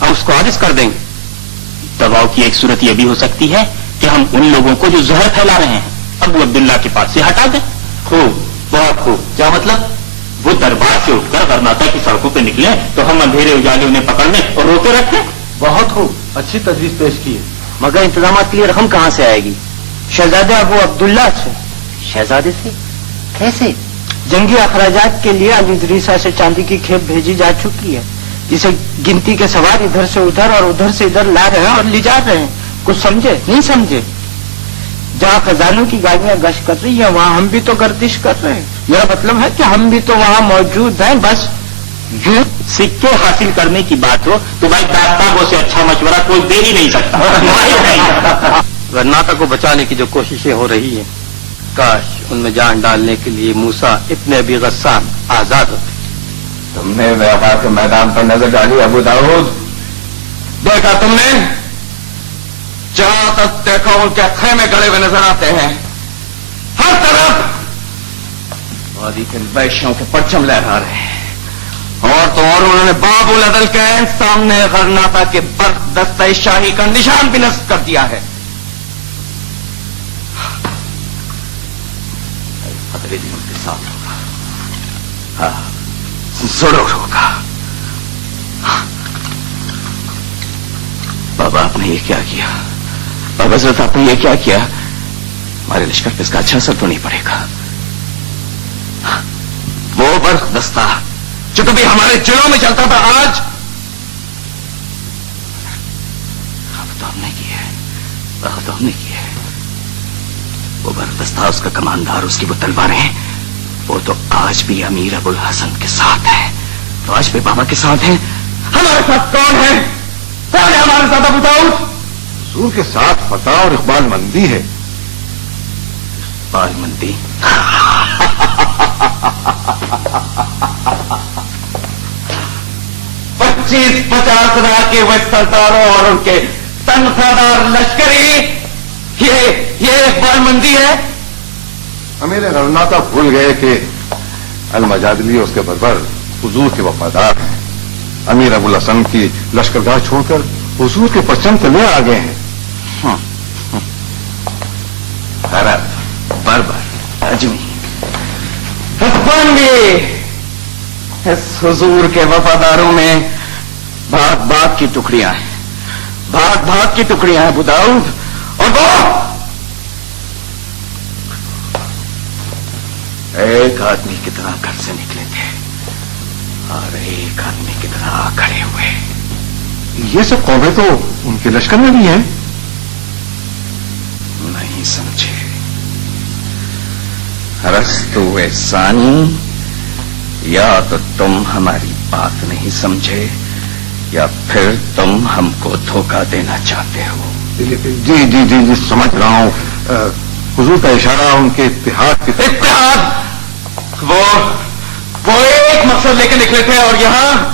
हम उसको हारिस कर देंगे। दबाव की एक सूरत यह भी हो सकती है कि हम उन लोगों को जो जहर फैला रहे हैं अबू अब्दुल्ला के पास से हटा दें। खूब, बहुत खूब। क्या मतलब? वो दरबार से उठकर गरनाता की सड़कों पे निकले तो हम अंधेरे उजाले उन्हें पकड़ने और रोके रखें। बहुत खूब, अच्छी तजवीज पेश की है। मगर इंतजाम के लिए रकम कहाँ से आएगी? शहजादे अबू अब्दुल्ला से। शहजादे से कैसे? जंगी अखराजात के लिए अलीदरीसा से चांदी की खेप भेजी जा चुकी है, जिसे गिनती के सवार इधर से उधर और उधर से इधर ला रहे हैं और ले जा रहे हैं। कुछ समझे? नहीं समझे? जहाँ खजानों की गाड़ियां गश्त कर रही है वहाँ हम भी तो गर्दिश कर रहे हैं। मेरा मतलब है कि हम भी तो वहाँ मौजूद हैं। बस यूं सिक्के हासिल करने की बात हो तो भाई दास्तानों से अच्छा मशवरा कोई दे ही नहीं सकता। गरनाता को बचाने की जो कोशिशें हो रही हैं, काश उनमें जान डालने के लिए मूसा इब्न अबी गस्सान आजाद होते। तुमने वफा के मैदान पर नजर डाली अबू दाऊद? देखा तुमने? जहां तक देखो उनके खेमे गड़े हुए नजर आते हैं, हर तरफ वादी के वैश्यों के परचम लहरा रहे हैं। और तो और उन्होंने बाबुल अदल के सामने गरनाता के बर्फ दस्ते शाही का निशान भी नस्ब कर दिया है। खतरे भी उनके साथ होगा, हाँ जरूर होगा। बाबा आपने ये क्या किया? बाबा हज़रत आपने ये क्या किया? हमारे लश्कर पे इसका अच्छा असर तो नहीं पड़ेगा। वो बर्फ दस्ता जो कभी हमारे जिलों में चलता था, आज अब तो हमने किया है, अब तो हमने किया है। वो बर्फ दस्ता, उसका कमांडर, उसकी वो तलवारें, वो तो आज भी अमीर अबुल हसन के साथ है, तो आज भी बाबा के साथ है। हमारे साथ कौन है? कौन है हमारे साथ? अबू दाऊद? हुजूर के साथ फतह और इकबाल मंदी है। इकबाल मंदी? 25-50 हजार के वह सरदारों और उनके तनख्वाहदार लश्करी, ये इकबाल मंदी है। अमीर गरनाता भूल गए कि अल-मजादली और उसके बरबर हुजूर के वफादार हैं। अमीर अबुल हसन की लश्करगाह छोड़कर हुजूर के परचम तले आ गए हैं। अरब, बरबर, अजमी, हस्बंदी, इस हुजूर के वफादारों में भाग भाग की टुकड़ियां हैं, भाग भाग की टुकड़ियां हैं अबू दाऊद। और वो एक आदमी की तरह घर से निकले थे और एक आदमी की तरह खड़े हुए। ये सब कौमें तो उनके लश्कर में भी हैं। नहीं समझे? रस्तु सानी, या तो तुम हमारी बात नहीं समझे या फिर तुम हमको धोखा देना चाहते हो। जी जी जी जी समझ रहा हूं। हुजूर का इशारा उनके इत्तेहाद की तरफ। इत्तेहाद? वो एक मकसद लेकर निकले थे और यहां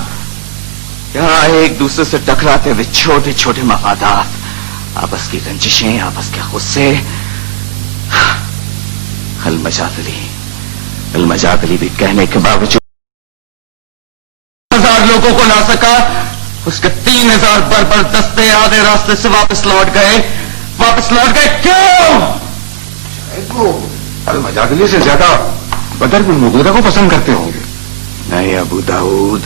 एक दूसरे से टकराते हुए छोटे छोटे मफादात, आपस की रंजिशें, आपस के गुस्से। अल-मजादली भी कहने के बावजूद 1000 लोगों को ला सका, उसके 3000 बर्बर दस्ते आधे रास्ते से वापस लौट गए। क्यों? वो अल-मजादली से ज्यादा बदर बिन मुगीरा को पसंद करते होंगे। नहीं अबू दाऊद,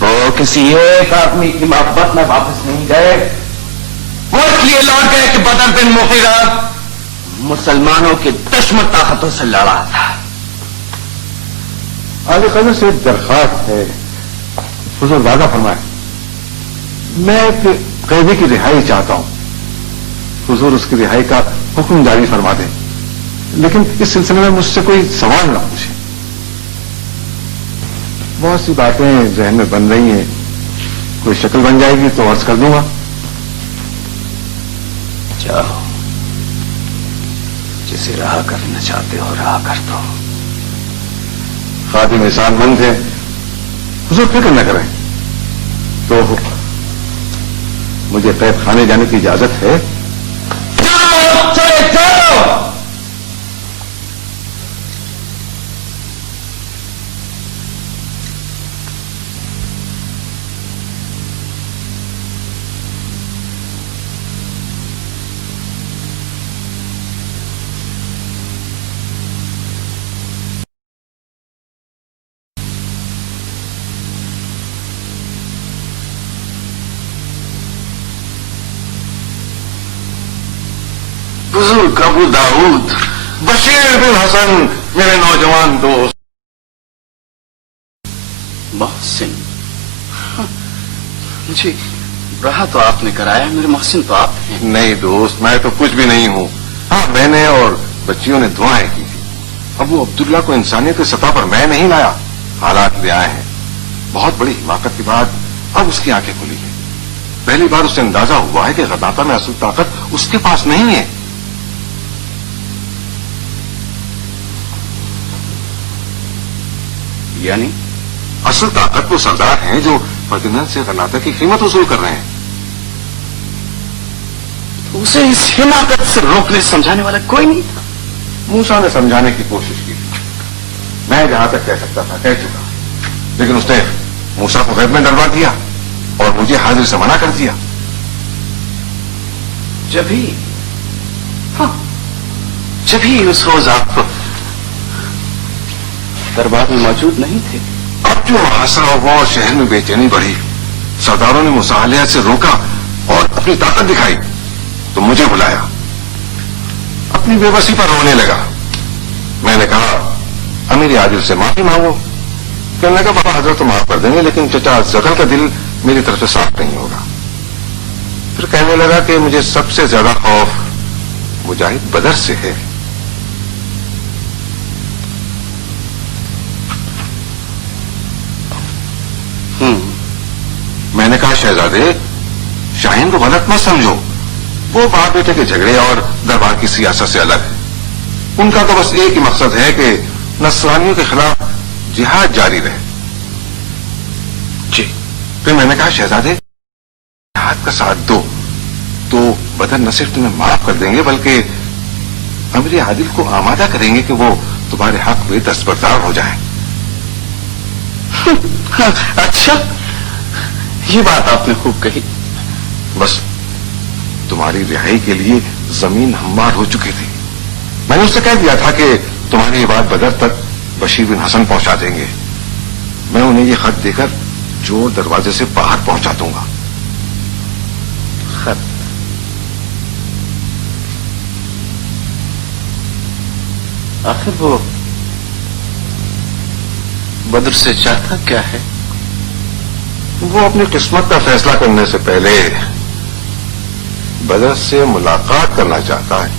वो किसी एक आदमी की मोहब्बत में वापस नहीं गए। वो इसलिए लौट गए कि बदर बिन मुगीरा मुसलमानों की दुश्मन ताकतों से लड़ा था। आले कदर से एक दरख्वास्त है, हुजूर वादा फरमाए। मैं एक कैदी की रिहाई चाहता हूं, हुजूर उसकी रिहाई का हुक्म जारी फरमा दें, लेकिन इस सिलसिले में मुझसे कोई सवाल ना पूछे। बहुत सी बातें जहन में बन रही हैं, कोई शक्ल बन जाएगी तो अर्ज कर दूंगा। जाओ, जिसे रहा करना चाहते हो रहा कर दो। खादिम एहसान मंद है, हुजूर फिक्र न करें। तो मुझे कैद खाने जाने की इजाजत है? जाओ, चले जाओ। बुजुर्ग अबू दाऊद, बशीर बिन हसन, मेरे नौजवान दोस्त। मोहसिन, जी रहा तो आपने कराया, मेरे मोहसिन तो आप हैं। नहीं दोस्त, मैं तो कुछ भी नहीं हूँ। हाँ, मैंने और बच्चियों ने दुआएं की थी। अबू अब्दुल्ला को इंसानियत की सतह पर मैं नहीं लाया, हालात ले आए हैं। बहुत बड़ी हिमाकत के बाद अब उसकी आंखें खुली है। पहली बार उसे अंदाजा हुआ है कि गदाता में असल ताकत उसके पास नहीं है। यानी असल ताकत वो सरदार हैं जो फर्दिनैंद से गनाता की कीमत वसूल कर रहे हैं। उसे इस हिमाकत से रोकने समझाने वाला कोई नहीं था। मूसा ने समझाने की कोशिश की थी, मैं जहां तक कह सकता था कह चुका, लेकिन उसने मूसा को गैब में डरवा दिया और मुझे हाजिर से मना कर दिया। जभी उस रोज आप दरबार में मौजूद नहीं थे। अब जो हादसा हुआ और शहर में बेचैनी बढ़ी, सरदारों ने मुसाहलियत से रोका और अपनी ताकत दिखाई, तो मुझे बुलाया। अपनी बेबसी पर रोने लगा। मैंने कहा, अमीर आदिल से माफी मांगो। कहने लगा, बाबा हजरत तो माफ कर देंगे, लेकिन चचा जगल का दिल मेरी तरफ से साफ नहीं होगा। फिर कहने लगा कि मुझे सबसे ज्यादा खौफ मुजाहिद बदर से है। मैंने कहा, शहजादे, शाहीन को गलत मत समझो, वो बाप बेटे के झगड़े और दरबार की सियासत से अलग है। उनका तो बस एक ही मकसद है कि नस्रानियों के खिलाफ जिहाद जारी रहे। जी। फिर मैंने कहा, शहजादे, जिहाद का साथ दो तो बदर न सिर्फ तुम्हें माफ कर देंगे, बल्कि अमीर आदिल को आमादा करेंगे कि वो तुम्हारे हक में दस्तबरदार हो जाए। अच्छा, ये बात आपने खूब कही। बस तुम्हारी रिहाई के लिए जमीन हमवार हो चुकी थी। मैंने उससे कह दिया था कि तुम्हारी ये बात बदर तक बशीर बिन हसन पहुंचा देंगे। मैं उन्हें ये खत देकर चोर दरवाजे से बाहर पहुंचा दूंगा। खत? आखिर वो बद्र से चाहता क्या है? वो अपनी किस्मत का फैसला करने से पहले बदर से मुलाकात करना चाहता है।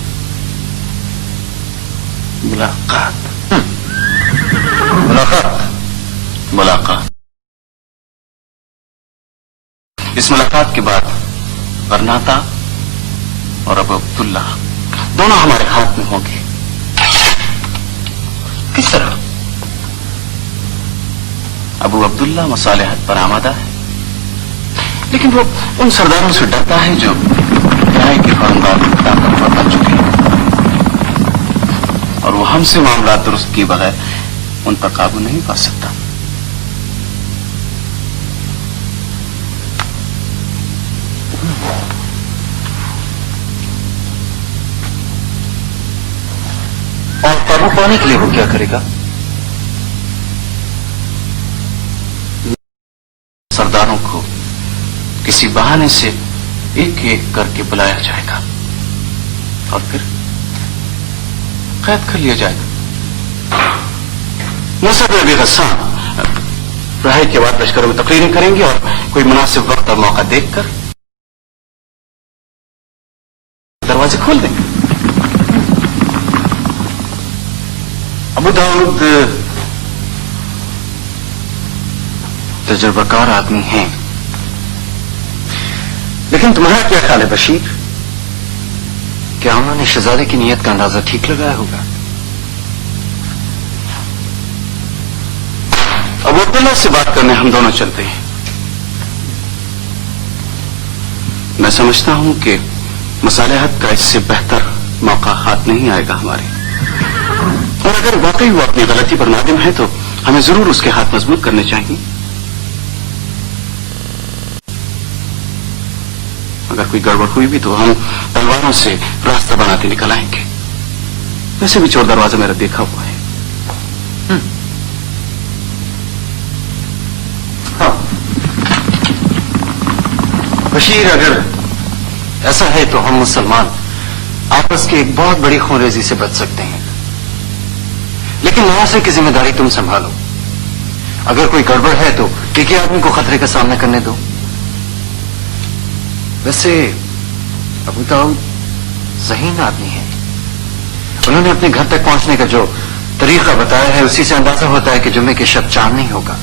मुलाकात? मुलाकात। इस मुलाकात के बाद करनाता और अबू अब्दुल्ला दोनों हमारे हाथ में होंगे। किस तरह? अबू अब्दुल्ला मसालेहत पर आमादा है, लेकिन वो उन सरदारों से डरता है जो न्याय के फरमान ताकतवर बन चुके हैं, और वो हमसे मामला दुरुस्त किए बगैर उन पर काबू नहीं पा सकता। और काबू पाने के लिए वो क्या करेगा? सरदारों को किसी बहाने से एक एक करके बुलाया जाएगा और फिर कैद कर लिया जाएगा। नसर नबी गस्सान रहाई के बाद लश्करों में तकरीरें करेंगे और कोई मुनासिब वक्त और मौका देखकर दरवाजे खोल देंगे। अबू दाऊद तजुर्बाकार आदमी हैं, लेकिन तुम्हारा क्या ख्याल है बशीर? क्या उन्होंने शहजादे की नीयत का अंदाजा ठीक लगाया होगा? अबू अब्दुल्ला से बात करने हम दोनों चलते हैं। मैं समझता हूं कि मसालेहत का इससे बेहतर मौका हाथ नहीं आएगा हमारे, और अगर वाकई वो अपनी गलती पर नादिम है तो हमें जरूर उसके हाथ मजबूत करने चाहिए। अगर कोई गड़बड़ हुई भी तो हम तलवारों से रास्ता बनाते निकल आएंगे। वैसे भी चोर दरवाजा मेरा देखा हुआ है। हाँ बशीर, अगर ऐसा है तो हम मुसलमान آپس کی ایک بہت بڑی خونریزی سے بچ سکتے ہیں، لیکن معاشرے کی ذمہ داری تم سنبھالو. اگر کوئی گڑبڑ ہے تو ایک ہی آدمی کو خطرے کا سامنا کرنے دو. ویسے ابو داؤد ذہین آدمی ہے. انہوں نے اپنے گھر تک پہنچنے کا جو طریقہ بتایا ہے اسی سے اندازہ ہوتا ہے کہ جمعے کے شب چاند نہیں ہوگا،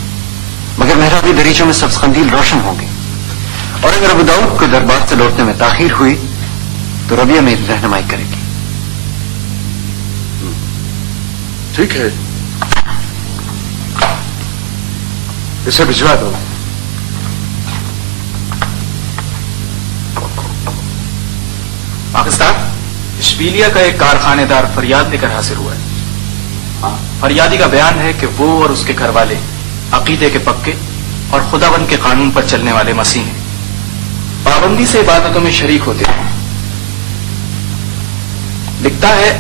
مگر محرابی دریچوں میں سبز قندیل روشن ہوں گے. اور اگر ابو داؤد کو دربار سے لوٹنے میں تاخیر ہوئی تو ربیہ میری رہنمائی کرے گی. ٹھیک ہے، اسے بھجوا دو. پاکستان اشبیلیا کا ایک کارخانے دار فریاد لے کر حاضر ہوا ہے. فریادی کا بیان ہے کہ وہ اور اس کے گھر والے عقیدے کے پکے اور خداوند کے قانون پر چلنے والے مسیح ہیں. پابندی سے عبادتوں میں شریک ہوتے ہیں. لکھتا ہے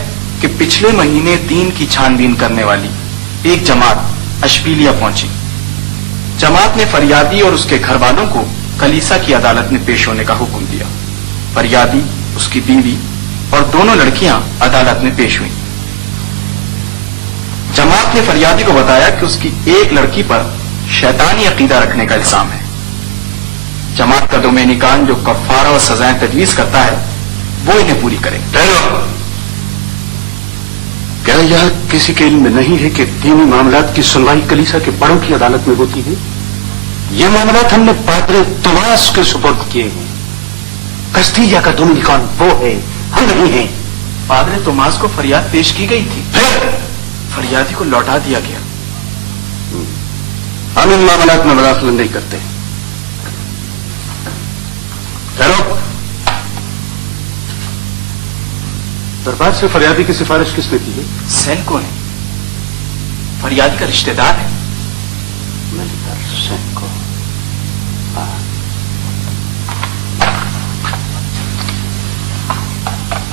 کہ پچھلے مہینے دین کی چھان بین کرنے والی ایک جماعت اشبیلیا پہنچی. جماعت نے فریادی اور اس کے گھر والوں کو کلیسا کی عدالت میں پیش ہونے کا حکم دیا. فریادی، اس کی بیوی اور دونوں لڑکیاں عدالت میں پیش ہوئیں. جماعت نے فریادی کو بتایا کہ اس کی ایک لڑکی پر شیطانی عقیدہ رکھنے کا الزام ہے. جماعت کا ڈومینیکان جو کفارہ اور سزائیں تجویز کرتا ہے وہ انہیں پوری کرے. کیا یہ کسی کے علم میں نہیں ہے کہ دینی معاملات کی سنوائی کلیسا کے بڑوں کی عدالت میں ہوتی ہے؟ یہ معاملات ہم نے پادری توماس کے سپرد کیے ہیں. کستیجا کا ڈومینیکان وہ ہے، ہم نہیں ہیں. پادری توماس کو فریاد پیش کی گئی تھی، فریادی کو لوٹا دیا گیا. ہم ان معاملات میں مداخلت نہیں کرتے. چلو، دربار سے فریادی کی سفارش کس نے کی ہے؟ سینکو نے. فریادی کا رشتہ دار ہے. سینکو.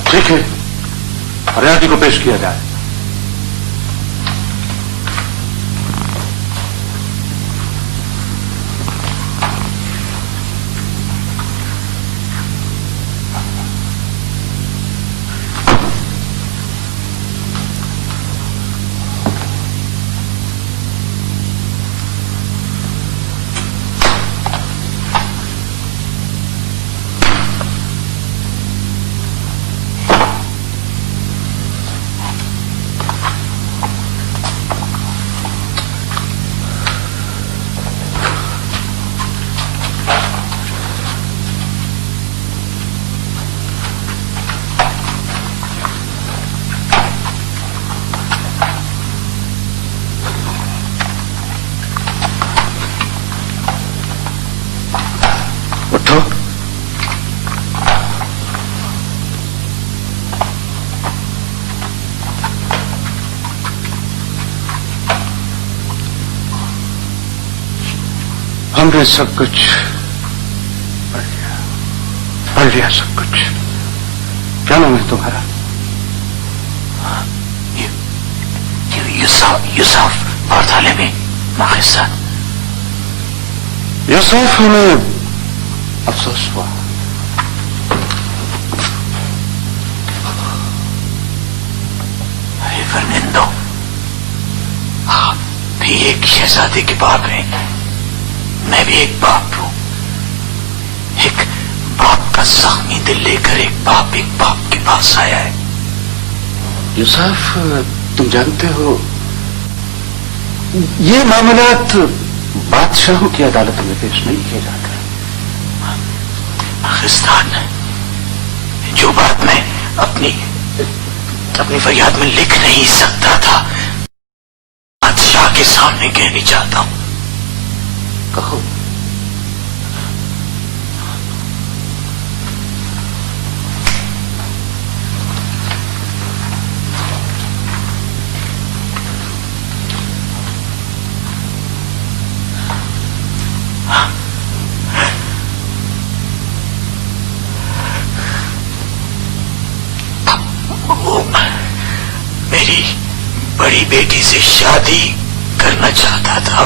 ٹھیک ہے، فریادی کو پیش کیا جائے. ہم نے سب کچھ پڑھ لیا سب کچھ. کیا نام ہے تمہارا؟ یوسف بارتھولومی ماخستہ. یوسف، ہمیں افسوس ہوا. فرنندو، آپ بھی ایک شہزادے کے باپ ہیں، میں بھی ایک باپ ہوں. ایک باپ کا زخمی دل لے کر ایک باپ کے پاس آیا ہے. یوسف، تم جانتے ہو یہ معاملات بادشاہوں کی عدالت میں پیش نہیں کیے جاتے. پاکستان، جو بات میں اپنی فریاد میں لکھ نہیں سکتا تھا بادشاہ کے سامنے کہنی چاہتا ہوں. کہو. میری بڑی بیٹی سے شادی کرنا چاہتا تھا.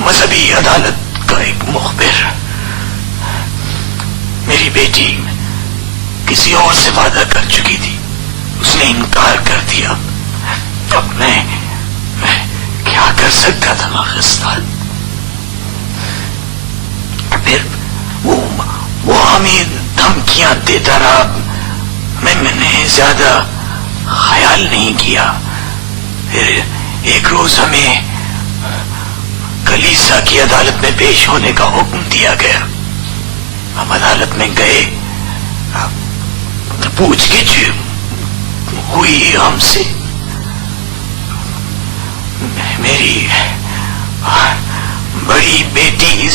مذہبی عدالت کا ایک مخبر میری بیٹی کی کسی اور سے وعدہ کر چکی تھی، اس نے انکار کر دیا. اب میں کیا کر سکتا تھا ماخستان؟ پھر وہ ہمیں دھمکیاں دیتا رہا. میں نے زیادہ خیال نہیں کیا. پھر ایک روز ہمیں کلیسا کی عدالت میں پیش ہونے کا حکم دیا گیا. ہم عدالت میں گئے، پوچھ گچھ ہوئی ہم سے. میری بڑی بیٹی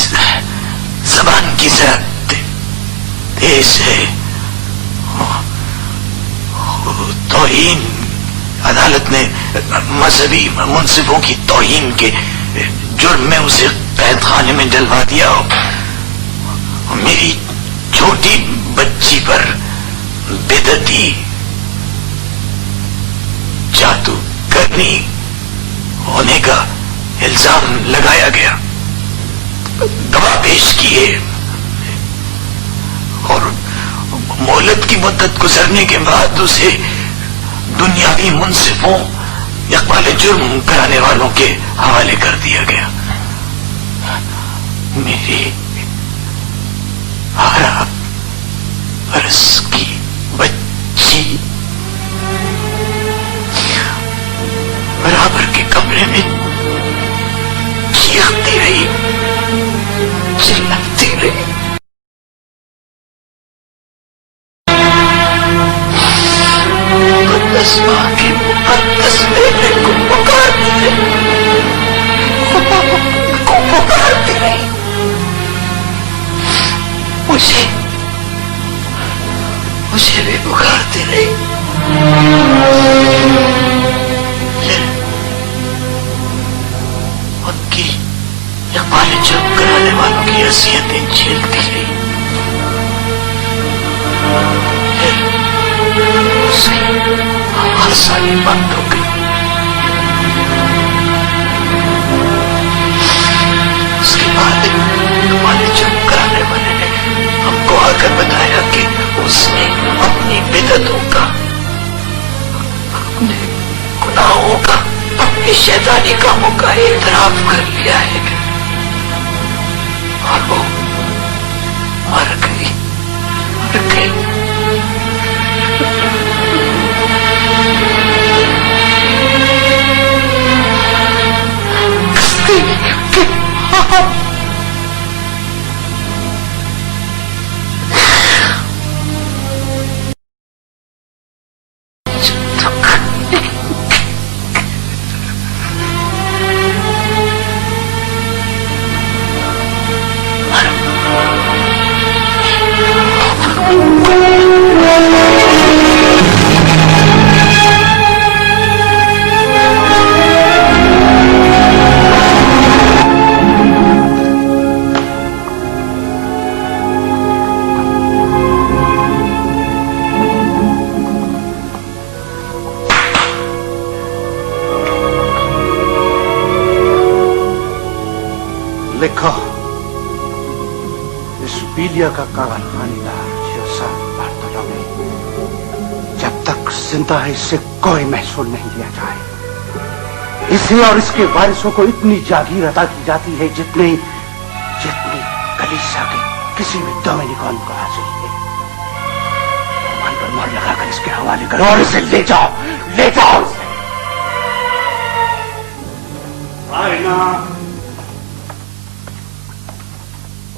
زبان کی ذرا تیز ہے. توہین عدالت میں مذہبی منصفوں کی توہین کے جرم میں اسے قید خانے میں ڈلوا دیا. میری چھوٹی بچی پر بدعتی جادو کرنی ہونے کا الزام لگایا گیا. گواہ پیش کیے اور مہلت کی مدت گزرنے کے بعد اسے دنیاوی منصفوں اقبال جرم کرانے والوں کے حوالے کر دیا گیا. میری 12 برس کی بچی برابر کے کمرے میں چیختی رہی، چلاتی رہی. مقدس ماں کے مقدس بیٹے کو پکارتی رہی. مجھے بھی پکارتی رہی. ان کی اقبال جرم کرانے والوں کی اذیتیں جھیلتی رہی. اس کی آسانی بند ہو گئی. اس کے بعد اقبال جرم کرانے والے نے ہم کو آ کر بتایا کہ اس نے اپنی بدعتوں کا، اپنے گناہوں کا، اپنی شیطانی کاموں کا اعتراف کر لیا ہے اور وہ مر گئی. لکھو، اسپیلیا کا کارخانیدار جوزف بارتولومی جب تک زندہ ہے اس سے کوئی محصول نہیں لیا جائے. اسے اور اس کے وارثوں کو اتنی جاگیر عطا کی جاتی ہے جتنی کلیسا کے کسی بھی ڈومینیکن کو حاصل ہے. من پر مہر لگا کر اس کے حوالے کرو اور اسے لے جاؤ اسے.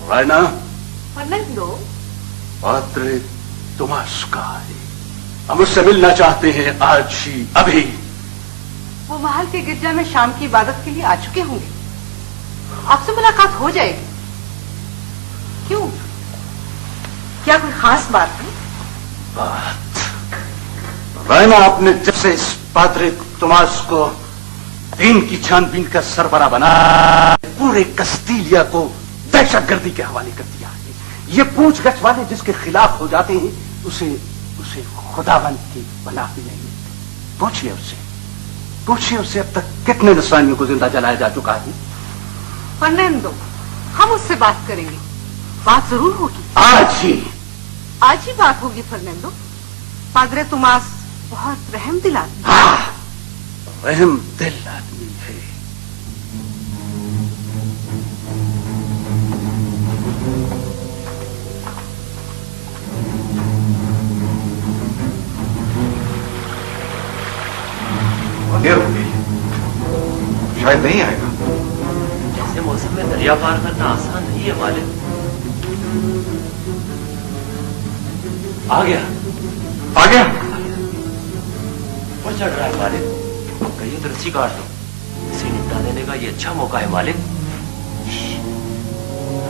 رائنا فرناندو، پادرے توماس کا ہے. ہم اس سے ملنا چاہتے ہیں آج ہی، ابھی. وہ محل کے گرجا میں شام کی عبادت کے لیے آ چکے ہوں گے. آپ سے ملاقات ہو جائے گی. کیوں؟ کیا کوئی خاص بات ہے؟ بات رائنا، آپ نے جب سے اس پادرے توماس کو دین کی چھان بین کا سربراہ بنا پورے کستیلیا کو دہشت گردی کے حوالے کر دیا ہے. یہ پوچھ گچھ والے جس کے خلاف ہو جاتے ہیں اسے خداوند کی پناہ بھی نہیں ملتی. پوچھئے اس سے اب تک کتنے نصرانیوں کو زندہ جلایا جا چکا ہے. فرناندو، ہم اس سے بات کریں گے. بات ضرور ہوگی. آج ہی بات ہوگی فرناندو. पादरे तुमास बहुत रहम दिल आदमी। हाँ, रहम दिल आदमी है। देर हो गई, शायद नहीं आएगा। ऐसे मौसम में दरिया पार करना आसान नहीं है मालिक। आ गया आ गया। वो चढ़ रहा है मालिक, कहीं तो रस्सी काट दो। इसे निपटा देने का ये अच्छा मौका है मालिक।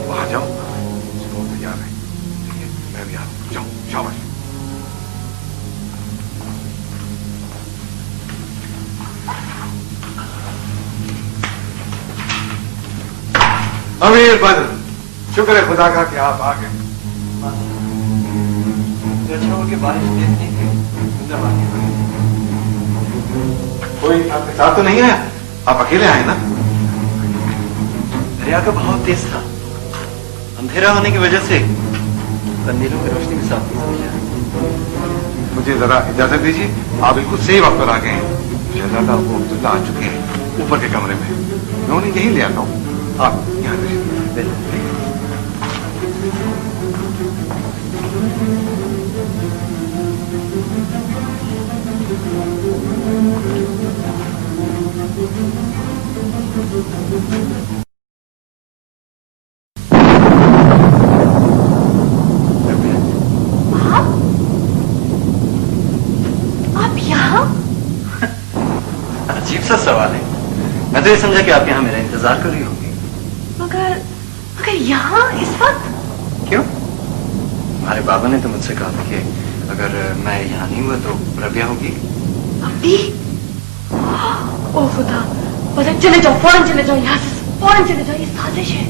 वहां जाओ, वो तैयार है। ठीक है, मैं भी आ रहा हूं। जाओ, शाबाश। अमीर बद्र, शुक्र है खुदा का कि आप आ गए। अच्छा हो कि बारिश देखने की कोई आपके साथ तो नहीं आया? आप अकेले आए ना? दरिया का बहाव तेज था, अंधेरा होने की वजह से कंदीलों की रोशनी भी साफ नहीं समझ। मुझे जरा इजाजत दीजिए, आप बिल्कुल सही वक्त पर आ गए हैं। शहजादा अबू अब्दुल्ला आ चुके हैं ऊपर के कमरे में। मैं उन्हें यहीं ले आता हूँ, आप यहाँ रहिए। आप यहाँ? अजीब सा सवाल है, मैं तो ये समझा कि आप यहाँ मेरा इंतजार कर रही होगी। मगर यहाँ इस वक्त? क्यों? हमारे बाबा ने तो मुझसे कहा था कि अगर मैं यहाँ नहीं हुआ तो रबिया होगी। अभी? ओ खुदा, बस चले जाओ, फौरन चले जाओ यहाँ से, फौरन चले जाओ। ये साजिश है।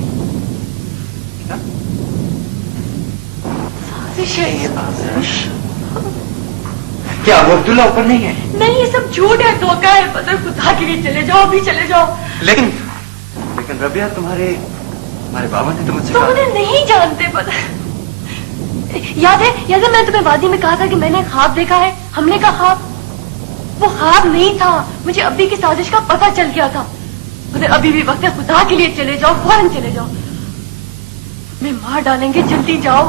क्या? साजिश है ये। साजिश? क्या वो अब्दुल्ला ऊपर नहीं है? नहीं, ये सब झूठ है, धोखा है। बदर खुदा के लिए चले जाओ, अभी चले जाओ। लेकिन रबिया, तुम्हारे बाबा ने तो मुझसे तुम कहा। उन्हें नहीं जानते बदर। याद है मैं तुम्हें वादी में कहा था कि मैंने ख्वाब देखा है, हमने का ख्वाब। वो ख्वाब नहीं था, मुझे अब्बी की साजिश का पता चल गया था। बदर अभी भी वक्त है, खुदा के लिए चले जाओ, फौरन चले जाओ। मैं मार डालेंगे, जल्दी जाओ।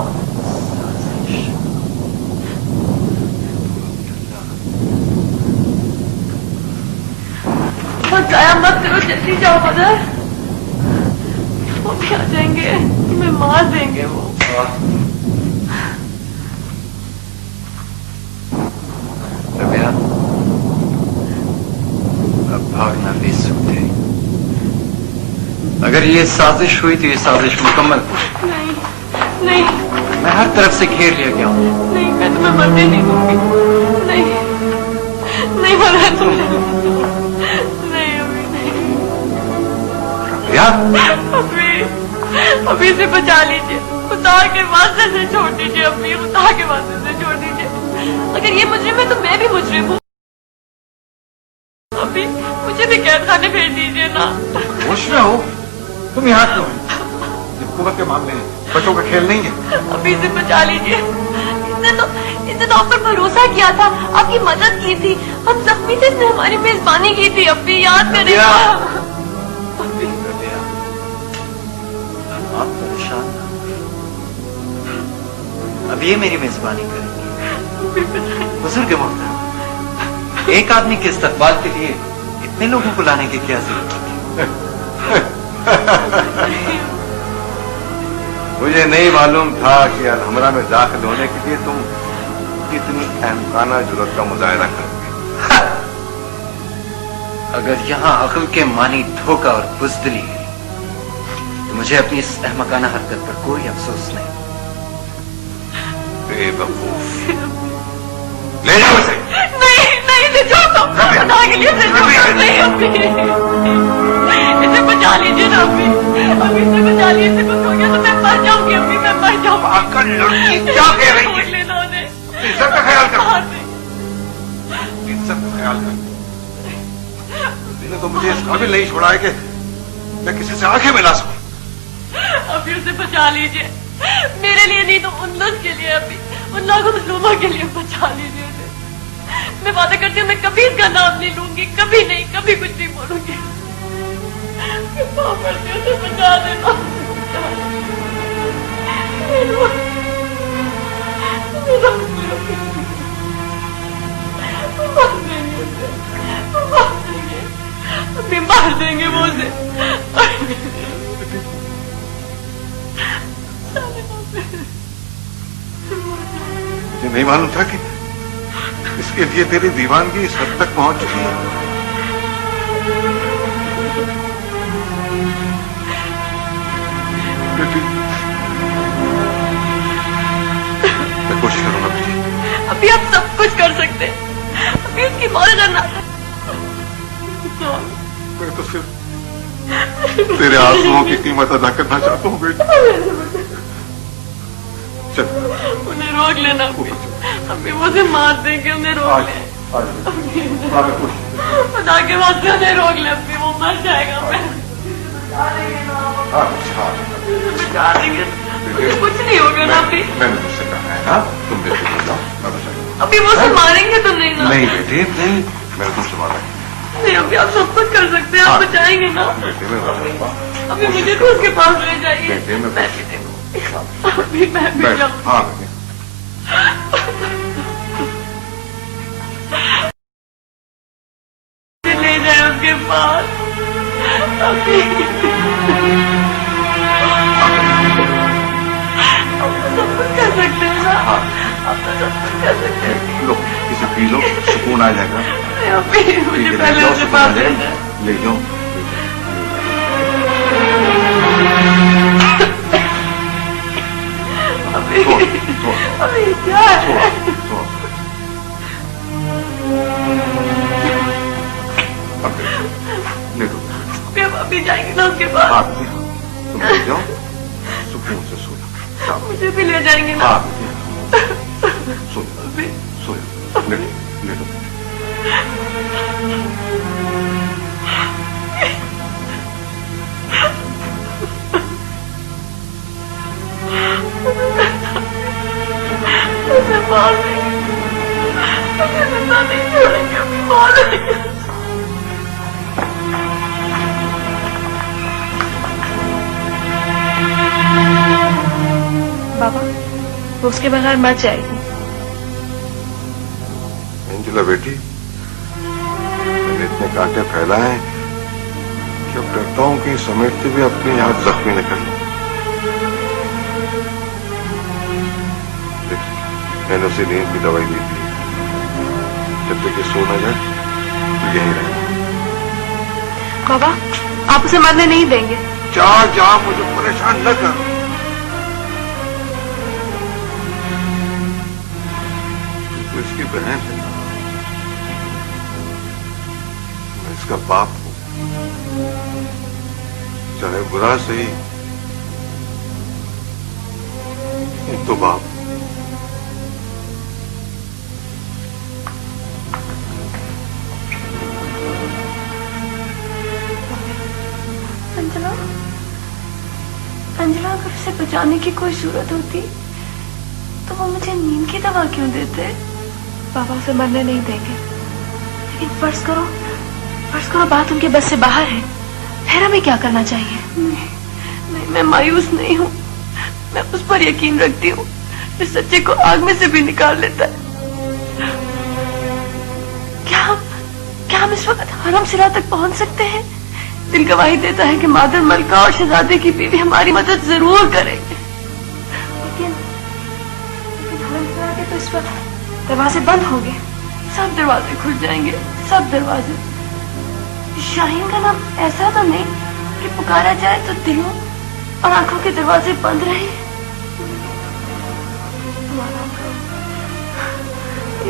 बहुत जाया मत करो, जल्दी जाओ बदर। वो भी आ जाएंगे, तुम्हें मार देंगे वो। रबिया, अब भागना बेसुध है। अगर ये साजिश हुई तो ये साजिश मुकम्मल हुई। नहीं, मैं हर तरफ से घेर लिया गया हूँ। नहीं, मैं तुम्हें मरने नहीं दूंगी। नहीं मरना तुमने। नहीं, अभी नहीं। रबिया, अभी से बचा लीजिए, खुदा के वास्ते से छोड़ दीजिए। अभी खुदा के वास्ते से छोड़ दीजिए। अगर ये मुजरिम है तो मैं भी मुजरिम हूँ। अभी मुझे भी कैद खाने भेज दीजिए ना। होश में हो? तुम यहाँ क्यों हो? ये हुकूमत के मामले हैं, बच्चों का खेल नहीं है। अभी से बचा लीजिए। इसने तो आप पर भरोसा किया था, आपकी मदद की थी। हम जख्मी थे, इसने हमारी मेजबानी की थी। अभी याद करें। आप परेशान ना। अब ये मेरी मेजबानी करेंगे। बुजुर्ग मोहतरम, एक आदमी के इस्तकबाल के लिए इतने लोगों को लाने की क्या जरूरत थी? मुझे नहीं मालूम था कि अलहमरा में दाखिल होने के लिए तुम इतनी अहमकाना जुर्रत का मुजाहिरा करोगे। अगर यहाँ अक्ल के मानी धोखा और बुज़दिली है तो मुझे अपनी इस अहमकाना हरकत पर कोई अफसोस नहीं। बेवकूफ, ले जाओ इसे। नहीं ले जाओ तो खुदा के लिए ले जाओ। नहीं अभी, इसे बचा लीजिए ना। अभी इसे बचा लीजिए। इसे कुछ हो गया तो मैं मर जाऊंगी। अभी मैं मर जाऊंगी। आकर लड़की क्या कह रही है? लेना उन्हें। इज्जत का ख्याल कर, इज्जत का ख्याल कर। तूने तो मुझे इस काबिल नहीं छोड़ा है कि मैं किसी से आंखें मिला सकूं। अभी उसे बचा लीजिए, मेरे लिए नहीं तो उन लोग के लिए। अभी उन لاکھوں मजलूमों के लिए बचा लीजिए उन्हें। मैं वादा करती हूँ मैं कभी इसका नाम नहीं लूंगी, कभी नहीं, कभी कुछ नहीं बोलूंगी। मैं पाप करती हूँ, उसे बचा देना। अभी मार देंगे वो उसे। मुझे नहीं मालूम था कि इसके लिए तेरी दीवानगी इस हद तक पहुंच चुकी है। बेटी, मैं कोशिश करूंगा बेटी। अभी आप सब कुछ कर सकते हैं, अभी उसकी मौत करना। मैं तो सिर्फ तेरे आंसुओं की कीमत अदा करना चाहता हूँ बेटी। चल उन्हें रोक लेना, अभी वो उसे मार देंगे, उन्हें रोक ले। खुदा के वास्ते उन्हें रोक ले, अभी वो मर जाएगा। मैं बचा देंगे, मुझे कुछ नहीं होगा ना अभी। मैंने तुझसे कहा है ना, तुम बेटी हो जाओ, मैं बचाऊंगा। अभी वो उसे मारेंगे तो नहीं ना? नहीं बेटी नहीं, मैंने तुमसे वादा किया। नहीं, अभी आप सब कुछ कर सकते हैं, आप बचाएंगे ना? बेटे मैं बचाऊंगा। अभी मुझे तो उसके पास ले जाइए। बेटे मैं मैं भी देखूं, अभी मैं भी जाऊँ। हाँ बेटे। ले जाए उसके पास अभी। आप तो सब कुछ कर सकते हैं ना? आप तो सब कुछ कर सकते हैं। लो इसे पी लो, सुकून आ जाएगा। नहीं, अभी मुझे पहले उसके पास ले जाए। ले जाओ। अभी अभी क्या है? ले दो। अभी जाएंगे ना उसके पास? हाँ तुम ले जाओ, सुकून से सो जाओ। मुझे भी ले जाएंगे ना? हाँ सो सो ले लो, ले लो। उसे मार देंगे, उसे जिंदा नहीं छोड़ेंगे, अभी मार देंगे। बाबा, वो उसके बगैर मर जाएगी। एंजेला बेटी, मैंने इतने कांटे फैलाए हैं कि अब डरता हूं कि समेटते भी अपनी हाथ जख्मी न कर लूं। मैंने उसे नींद की दवाई दी थी, जब तक ये सो न जाए तो यही रहे। बाबा, आप उसे मरने नहीं देंगे? जा जा, मुझे परेशान न कर। तो इसकी बहन है, मैं इसका बाप हूं, चाहे बुरा सही, तो बाप। अंजना, अंजना, अगर उसे बचाने की कोई जरूरत होती तो वो मुझे नींद की दवा क्यों देते? बाबा उसे मरने नहीं देंगे, लेकिन फर्ज करो बात उनके बस से बाहर है, फिर हमें क्या करना चाहिए? नहीं, मैं मायूस नहीं हूँ, मैं उस पर यकीन रखती हूँ जो सच्चे को आग में से भी निकाल लेता है। क्या हम इस वक्त हरम सिरा तक पहुंच सकते हैं? दिल गवाही देता है कि मादर मलका और शहजादे की बीवी हमारी मदद जरूर करेंगे, लेकिन हरम सिरा के तो इस वक्त दरवाजे बंद होंगे। सब दरवाजे खुल जाएंगे, सब दरवाजे। शाहीन का नाम ऐसा तो नहीं कि पुकारा जाए तो दिलों और आंखों के दरवाजे बंद रहे।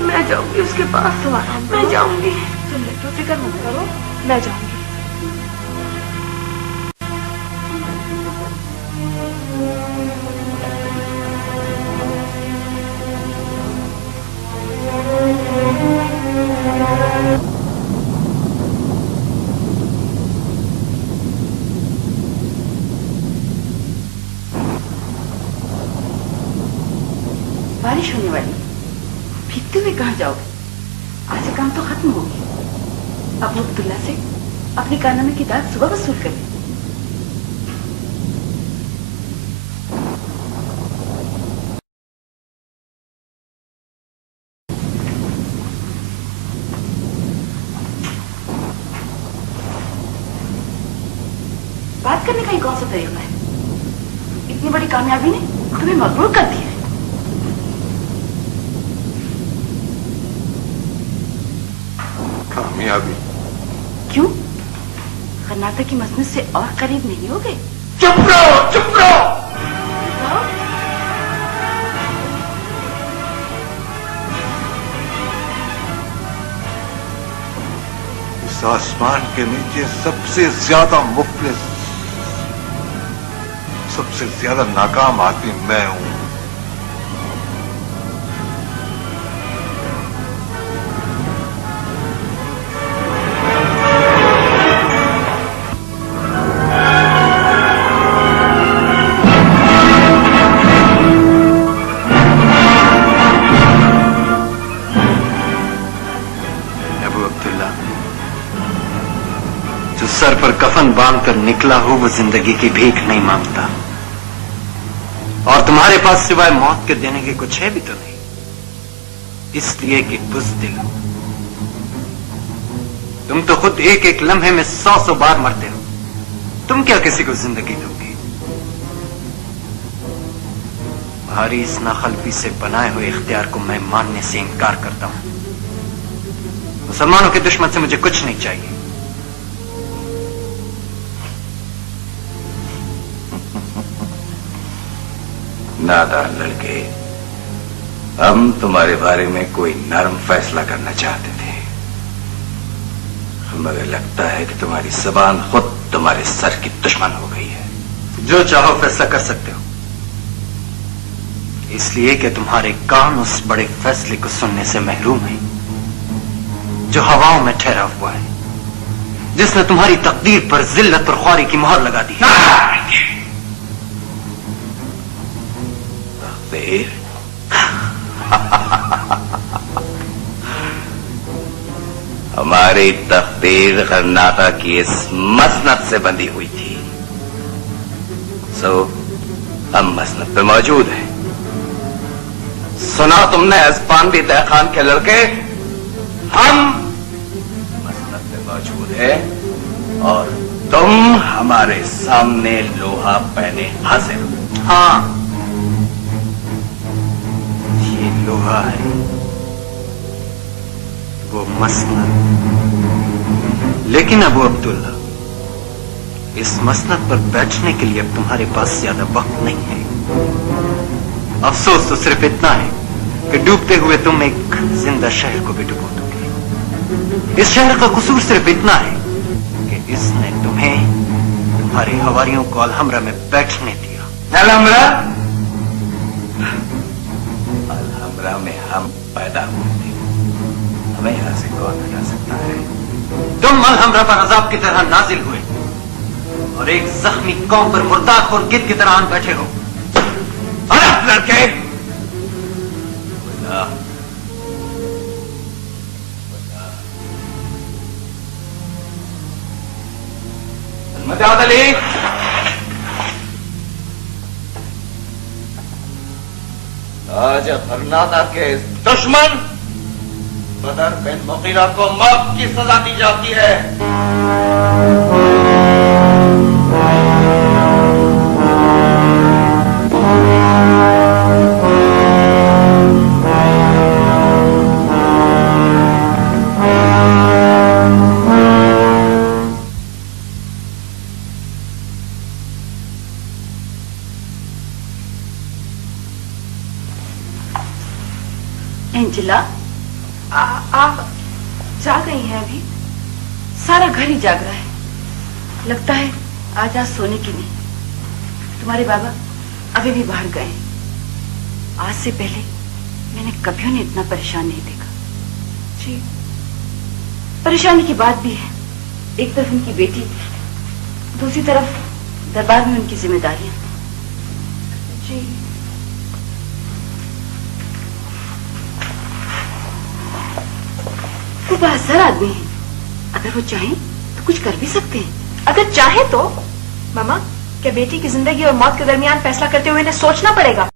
मैं जाऊंगी उसके पास, मैं जाऊंगी। तुम तो फिक्र मत करो, मैं जाऊंगी। बारिश होने वाली, भीगते हुए कहाँ जाओगे? आज से काम तो खत्म हो गया। अब अब्दुल्ला से अपने कारनामे की दाद सुबह वसूल कर ले। बात करने का ही कौन सा तरीका है? इतनी बड़ी कामयाबी ने तुम्हें मगरूर कर दिया है। कामयाबी? क्यों? कर्नाटक की मसनद से और करीब नहीं हो गए? चुप रहो, चुप रहो। इस आसमान के नीचे सबसे ज्यादा मुफलिस, सबसे ज्यादा नाकाम आदमी मैं हूं। सर पर कफन बांधकर निकला हो वो जिंदगी की भीख नहीं मांगता, और तुम्हारे पास सिवाय मौत के देने के कुछ है भी तो नहीं, इसलिए कि बुज़दिल हो। तुम तो खुद एक एक लम्हे में 100 बार मरते हो, तुम क्या किसी को जिंदगी दोगे? तुम्हारी इस नाखलफी से बनाए हुए इख्तियार को मैं मानने से इनकार करता हूं। मुसलमानों के दुश्मन से मुझे कुछ नहीं चाहिए। नादान लड़के, हम तुम्हारे बारे में कोई नरम फैसला करना चाहते थे, मगर लगता है कि तुम्हारी जबान खुद तुम्हारे सर की दुश्मन हो गई है। जो चाहो फैसला कर सकते हो, इसलिए कि तुम्हारे कान उस बड़े फैसले को सुनने से महरूम है जो हवाओं में ठहरा हुआ है, जिसने तुम्हारी तकदीर पर जिल्लत और ख्वारी की मोहर लगा दी है। हमारी तकदीर कर्नाटक की इस मसनद से बंधी हुई थी, हम मसनद पे मौजूद हैं। सुना तुमने अस्पानवी तय खान के लड़के, हम मसनद पे मौजूद हैं और तुम हमारे सामने लोहा पहने हाजिर हो। हाँ, लोहा है वो मसनद। लेकिन अबू अब्दुल्ला, इस मसनद पर बैठने के लिए अब तुम्हारे पास ज्यादा वक्त नहीं है। अफसोस तो सिर्फ इतना है कि डूबते हुए तुम एक जिंदा शहर को भी डुबो दोगे। इस शहर का कसूर सिर्फ इतना है कि इसने तुम्हें तुम्हारे हवारियों को अलहमरा में बैठने दिया। अलहमरा में हम पैदा हुए थे, हमें यहां से कौन हटा सकता है? तुम अलहमरा पर अजाब की तरह नाजिल हुए और एक जख्मी कौम पर मुर्दाद और गिद्ध की तरह आन बैठे हो। अरे लड़के, मजाद अली, आज कर्नाटक के दुश्मन बदर बिन मुगीरा को मौत की सजा दी जाती है। एंजेला, आप जाग गई हैं अभी? सारा घर ही जाग रहा है। लगता है आज सोने की नहीं। तुम्हारे बाबा अभी भी बाहर गए। आज से पहले मैंने कभी उन्हें इतना परेशान नहीं देखा। जी, परेशानी की बात भी है। एक तरफ उनकी बेटी, दूसरी तरफ दरबार में उनकी जिम्मेदारियां। जी, मुअस्सर आदमी हैं। अगर वो चाहें तो कुछ कर भी सकते हैं। अगर चाहे तो मामा, क्या बेटी की जिंदगी और मौत के दरमियान फैसला करते हुए इन्हें सोचना पड़ेगा?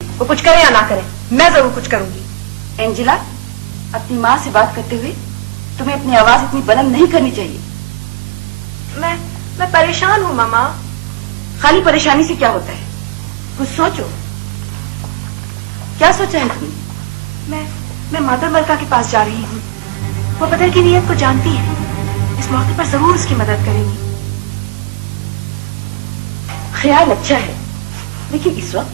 वो कुछ करे या ना करे, मैं जरूर कुछ करूंगी। एंजिला, अपनी माँ से बात करते हुए तुम्हें अपनी आवाज इतनी बुलंद नहीं करनी चाहिए। मैं परेशान हूँ मामा। खाली परेशानी से क्या होता है? कुछ सोचो। क्या सोचा है तुमने? मैं मादर मलका के पास जा रही हूँ। वो बदर की नीयत को जानती है, इस मौके पर जरूर उसकी मदद करेंगी। ख्याल अच्छा है, लेकिन इस वक्त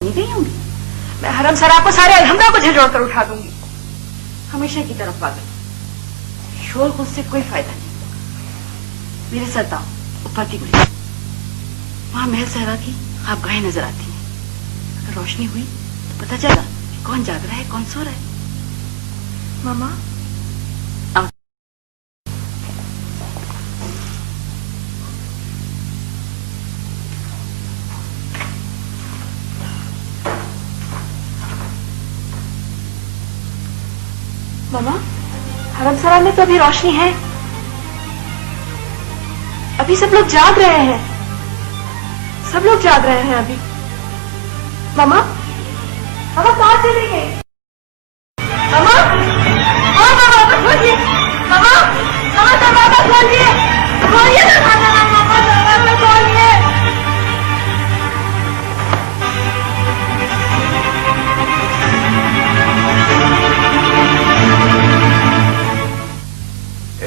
नहीं गई होंगी। मैं हरम सरा को सारे अलहमदा को झंझोड़ कर उठा दूंगी। हमेशा की तरफ पागल, शोर गुल से कोई फायदा नहीं। मेरे साथ आओ, ऊपर की गुली। वहां महल सहरा की खाबगाहें नजर आती हैं। अगर रोशनी हुई तो पता चला कि कौन जाग रहा है, कौन सो रहा है। मामा, आओ। मामा, हरम सरा में तो अभी रोशनी है। अभी सब लोग जाग रहे हैं। सब लोग जाग रहे हैं अभी। मामा, मामा कहाँ चले गए? मामा, मामा खोलिए। मामा, मामा दरवाजा खोलिए। खोलिए दरवाजा, मामा दरवाजा खोलिए।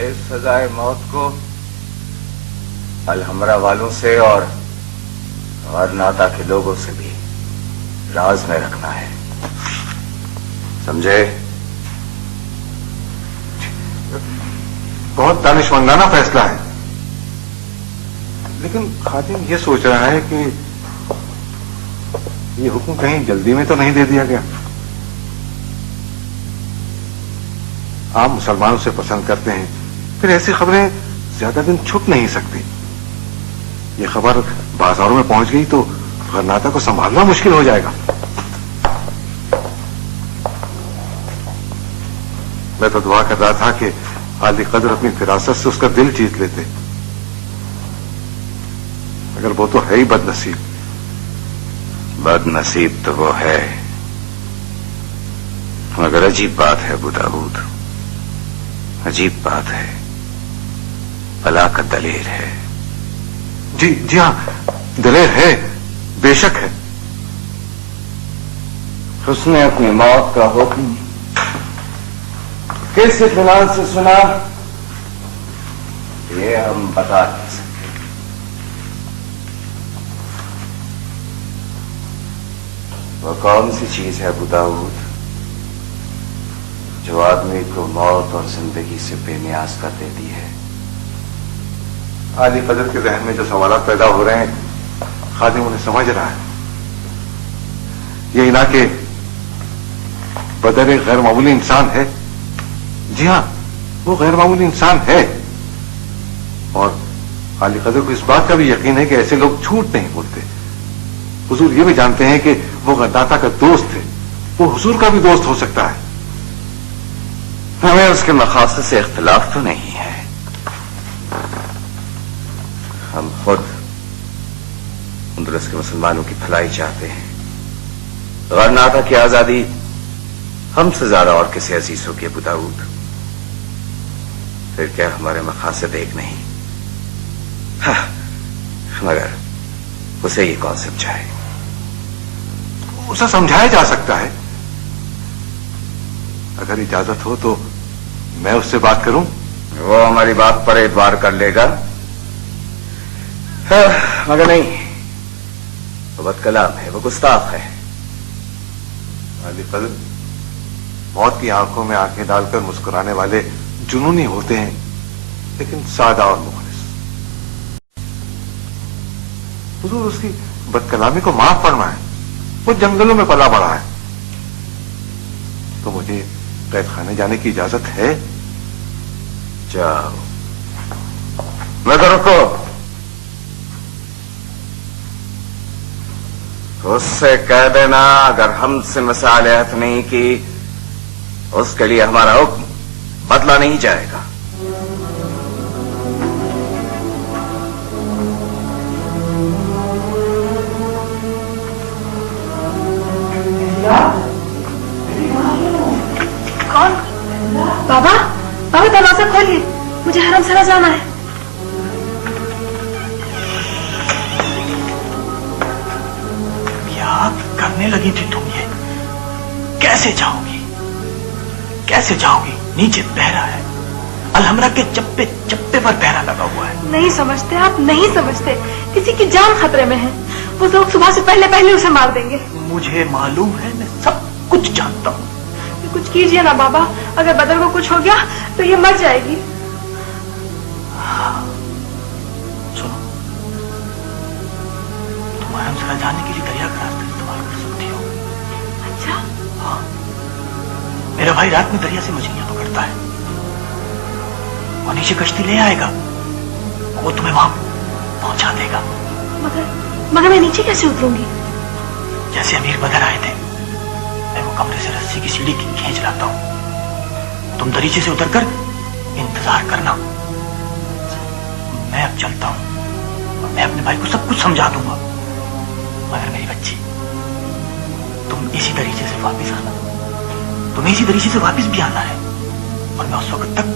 इस सजाए मौत को अलहमरा वालों से और नाता के लोगों से भी राज में रखना है, समझे? बहुत दानिशमंदाना फैसला है, लेकिन खादिम ये सोच रहा है कि ये हुक्म कहीं जल्दी में तो नहीं दे दिया गया। आप मुसलमान उसे पसंद करते हैं, फिर ऐसी खबरें ज्यादा दिन छुप नहीं सकती। ये खबर बाजारों में पहुंच गई तो गरनाता को संभालना मुश्किल हो जाएगा। मैं तो दुआ कर रहा था कि आली कदर अपनी फिरासत से उसका दिल जीत लेते, मगर वो तो है ही बदनसीब। बदनसीब तो वो है, मगर अजीब बात है अबू दाऊद, अजीब बात है। भला का दलेर है। जी हाँ, दलेर है, बेशक है। उसने अपनी मौत का हुक्म किस इत्मीनान से सुना, ये हम बता नहीं सकते। वो कौन सी चीज है अबू दाऊद जो आदमी को मौत और जिंदगी से बेनियाज कर देती है? आली कदर के जहन में जो सवाल पैदा हो रहे हैं, खादिम उन्हें समझ रहा है। यही ना कि बदर एक गैर मामूली इंसान है। जी हाँ, वो गैर मामूली इंसान है, और आली कदर को इस बात का भी यकीन है कि ऐसे लोग झूठ नहीं बोलते। हुजूर ये भी जानते हैं कि वो गरनाता का दोस्त है, वो हुजूर का भी दोस्त हो सकता है। हमें उसके मकासद से इख्तिलाफ तो नहीं है। हम खुद अंदरुस के मुसलमानों की भलाई चाहते हैं। गरनाता की आजादी हमसे ज्यादा और किसे अजीज होगी अबू दाऊद? फिर क्या हमारे मकासद एक नहीं? हाँ, मगर उसे ये कौन समझाए? उसे समझाया जा सकता है। अगर इजाजत हो तो मैं उससे बात करूं। वो हमारी बात पर एतबार कर लेगा। हाँ, मगर नहीं, वो बदकलाम है, वो गुस्ताख है। आली कदर मौत की आंखों में आंखें डालकर मुस्कुराने वाले जुनूनी होते हैं, लेकिन सादा और मुखलिस। हुजूर उसकी बदकलामी को माफ फरमाए। वो जंगलों में पला बड़ा है, तो मुझे कैद खाने जाने की इजाजत है? जाओ, मगर रुको, उससे कह देना अगर हमसे मसालहत नहीं की اس کے لیے ہمارا حکم بدلا نہیں جائے گا. کون؟ بابا بابا دروازہ کھولیے، مجھے حرم سرا جانا ہے. کیا کرنے لگی تھی تم یہ؟ کیسے جاؤ گی؟ کیسے جاؤ گی؟ نیچے پہرا ہے، الحمرا کے چپے چپے پر پہرا لگا ہوا ہے. نہیں سمجھتے آپ، نہیں سمجھتے. کسی کی جان خطرے میں ہے. وہ لوگ صبح سے پہلے پہلے اسے مار دیں گے. مجھے معلوم ہے، میں سب کچھ جانتا ہوں. کچھ کیجیے نا بابا، اگر بدر کو کچھ ہو گیا تو یہ مر جائے گی. سنو، تم حرم سرا جانے کے لیے دریا کا راستہ استعمال کر سکتی ہو. اچھا؟ ہاں، میرا بھائی رات میں دریا سے مچھلیاں پکڑتا ہے. وہ نیچے کشتی لے آئے گا، وہ تمہیں وہاں پہنچا دے گا. مگر میں نیچے کیسے اتروں گی؟ جیسے امیر بدر آئے تھے، میں وہ کمرے سے رسی کی سیڑھی کھینچ لاتا ہوں. تم دریچے سے اتر کر انتظار کرنا. میں اب چلتا ہوں اور میں اپنے بھائی کو سب کچھ سمجھا دوں گا. مگر میری بچی، تم اسی دریچے سے واپس آنا. تمہیں اسی دریچے سے واپس بھی آنا ہے، اور میں اس وقت تک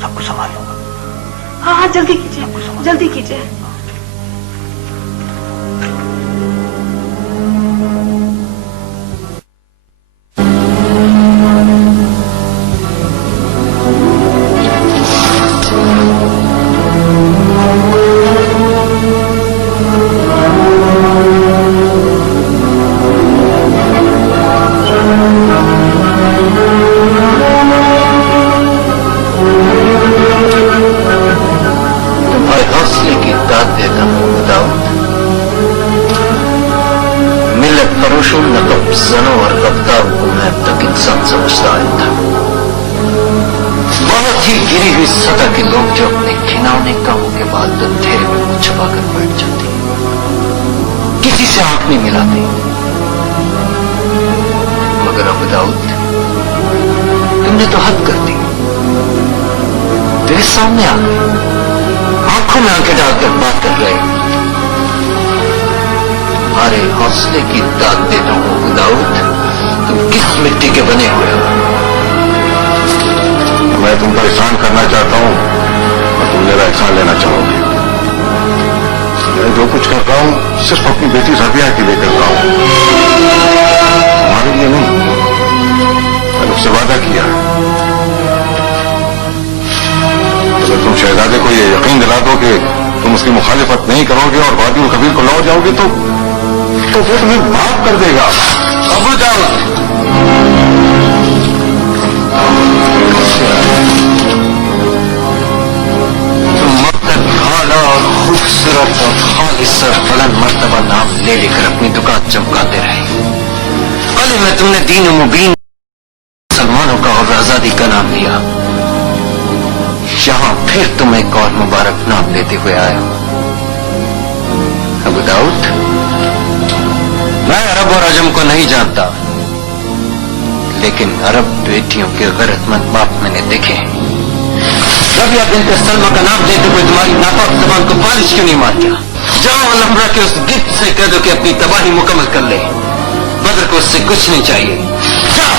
سب کچھ سنبھال لوں گا. ہاں ہاں، جلدی کیجیے، جلدی کیجیے. زنوں اور رفتاروں کو میں اب تک انسان سمجھتا آیا تھا. بہت ہی گری ہوئی سطح کے لوگ جو اپنے گھناؤنے کاموں کے بعد اندھیرے میں منہ چھپا کر بیٹھ جاتے ہیں، کسی سے آنکھ نہیں ملاتے. مگر ابو داؤد، تم نے تو حد کر دی. تیرے سامنے آ گئے، آنکھوں میں آنکھیں ڈال کر بات کر رہے. تمہارے حوصلے کی داد دیتا ہوں ابو داؤد، تم کس مٹی کے بنے ہوئے ہو؟ میں تم پر احسان کرنا چاہتا ہوں اور تم میرا احسان لینا چاہو گے. میں جو کچھ کر رہا ہوں صرف اپنی بیٹی رابعہ کے لیے کر رہا ہوں، تمہارے لیے نہیں. میں نے اس سے وعدہ کیا ہے، اگر تم شہزادے کو یہ یقین دلا دو کہ تم اس کی مخالفت نہیں کرو گے اور وادی الکبیر کو لوٹ جاؤ گے تو وہ تمہیں معاف کر دے گا. ابو داؤد، اور خوبصورت اور خالص اور بلند مرتبہ نام لے لے کر اپنی دکان چمکاتے رہے. کل میں تم نے دین مبین مسلمانوں کا اور آزادی کا نام لیا، یہاں پھر تم ایک اور مبارک نام لیتے ہوئے آئے ہو. ابو داؤد، میں عرب اور عجم کو نہیں جانتا، لیکن عرب بیٹیوں کے غیرت مند باپ میں نے دیکھے ہیں. رابعہ بنت سلمہ کا نام لیتے ہوئے تمہاری ناپاک زبان کو پالش کیوں نہیں مار دیا؟ جاؤ الحمرا کے اس گفت سے کہہ دو کہ اپنی تباہی مکمل کر لے. بدر کو اس سے کچھ نہیں چاہیے. جاؤ.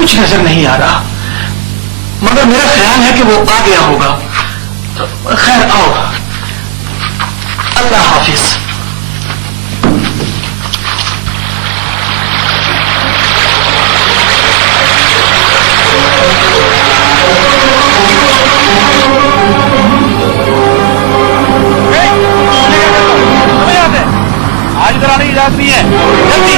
کچھ نظر نہیں آ رہا، مگر میرا خیال ہے کہ وہ آ گیا ہوگا. خیر آؤ، اللہ حافظ. آج ادھر آنے کی اجازت نہیں ہے، جلدی.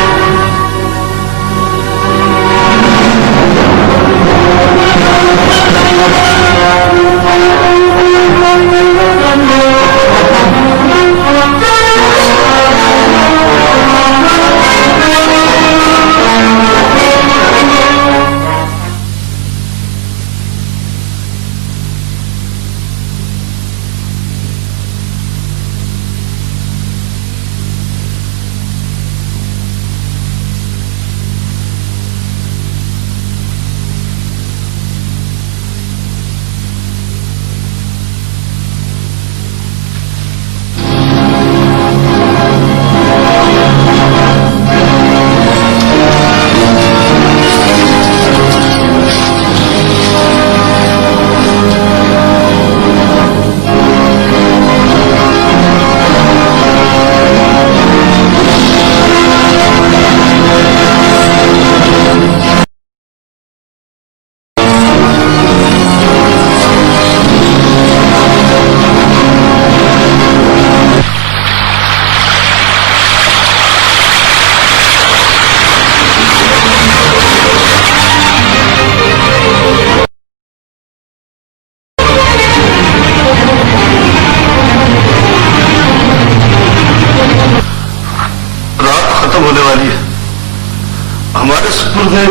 हमारे सुपुर्द है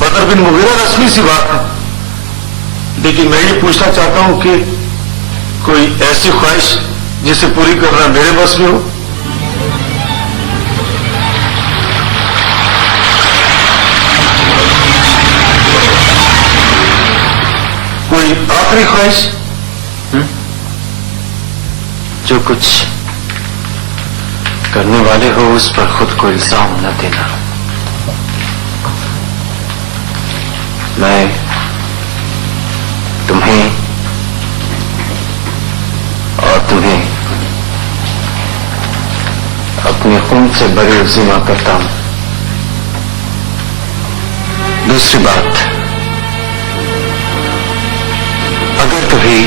बदर बिन मुगीरा रस्मी सी बात है, लेकिन मैं ये पूछना चाहता हूं कि कोई ऐसी ख्वाहिश जिसे पूरी करना मेरे बस में हो। कोई आखिरी ख्वाहिश? जो कुछ करने वाले हो उस पर खुद को इल्जाम न देना। मैं तुम्हें और तुम्हें अपने खून से बड़ी उज़ीमा करता हूं। दूसरी बात, अगर कभी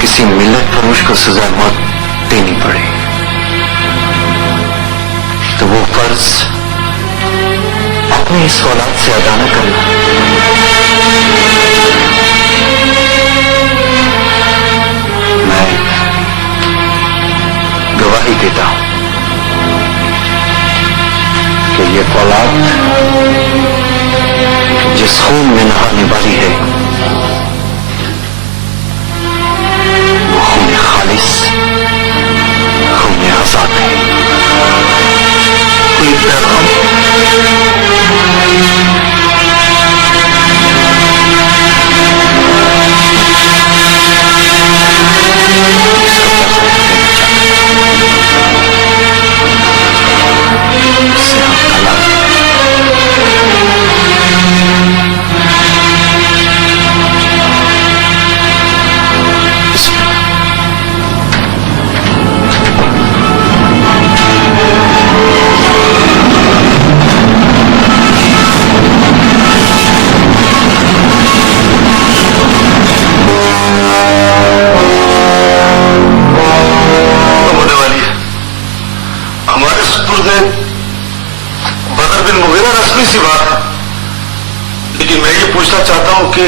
किसी मिल्लत पर मुझको सजा मौत देनी पड़े तो वो फर्ज अपनी इस औलाद से अदा न करना। मैं गवाही देता हूं कि ये औलाद जिस खून में नहाने वाली है वो खून खालिस, खून आजाद है। कोई पैगाम? कि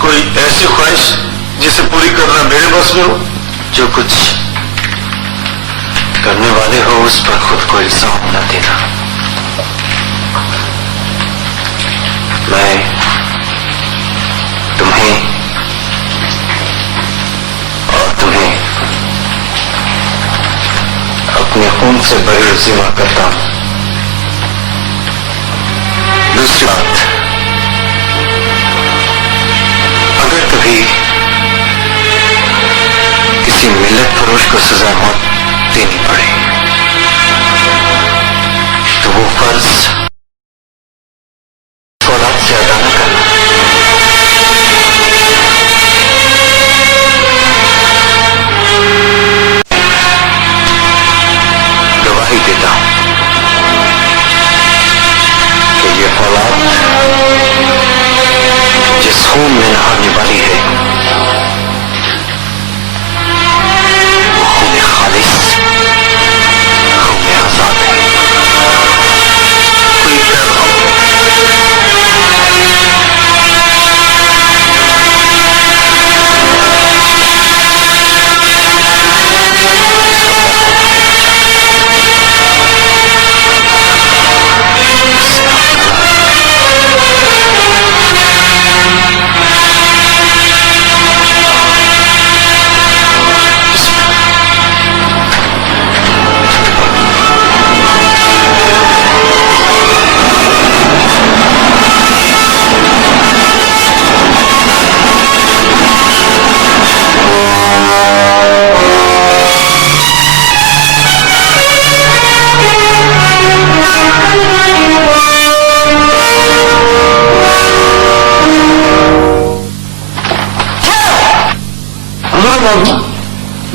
कोई ऐसी ख्वाहिश जिसे पूरी करना मेरे बस में हो। जो कुछ करने वाले हो उस पर खुद को इल्जाम न देना। मैं तुम्हें और तुम्हें अपने खून से बड़ी उज़ीमा करता हूं। दूसरी बात, अगर कभी किसी मिल्लत फरोश को सजा मौत देनी पड़े तो वो फर्ज औलाद से अदा न करना। गवाही देता हूं कि ये औलाद जिस खून में नहाने वाली है वो खून खालिस, खून आजाद है। कोई पैगाम?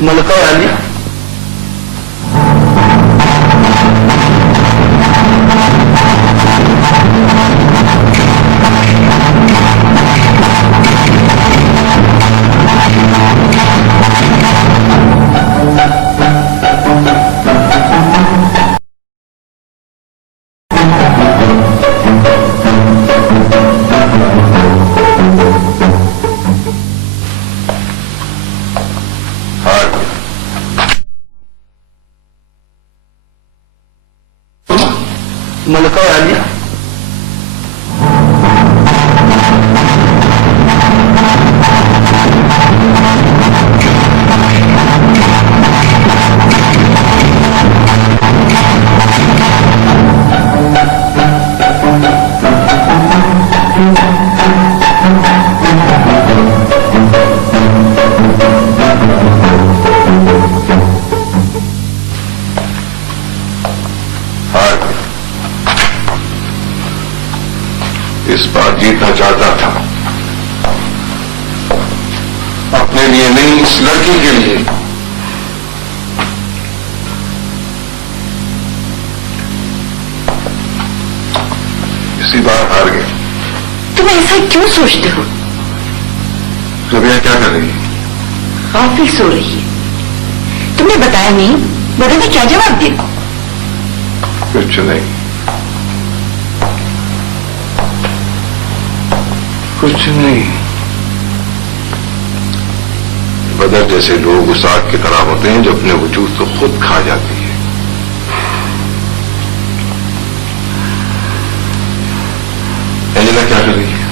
मलका वाली ملکہ عالیہ، اس بار جیتنا چاہتا تھا، اپنے لیے نہیں، اس لڑکی کے لیے۔ اسی بار ہار گئے۔ تم ایسا کیوں سوچتے ہو؟ ربیہ کیا کر رہی ہے؟ غافل سو رہی ہے۔ تم نے بتایا نہیں، بڑے نے کیا جواب دیا؟ کچھ نہیں، کچھ نہیں۔ بدر جیسے لوگ اس آگ کی طرح ہوتے ہیں جو اپنے وجود کو خود کھا جاتی ہے۔ انجلا کیا کر رہی ہے؟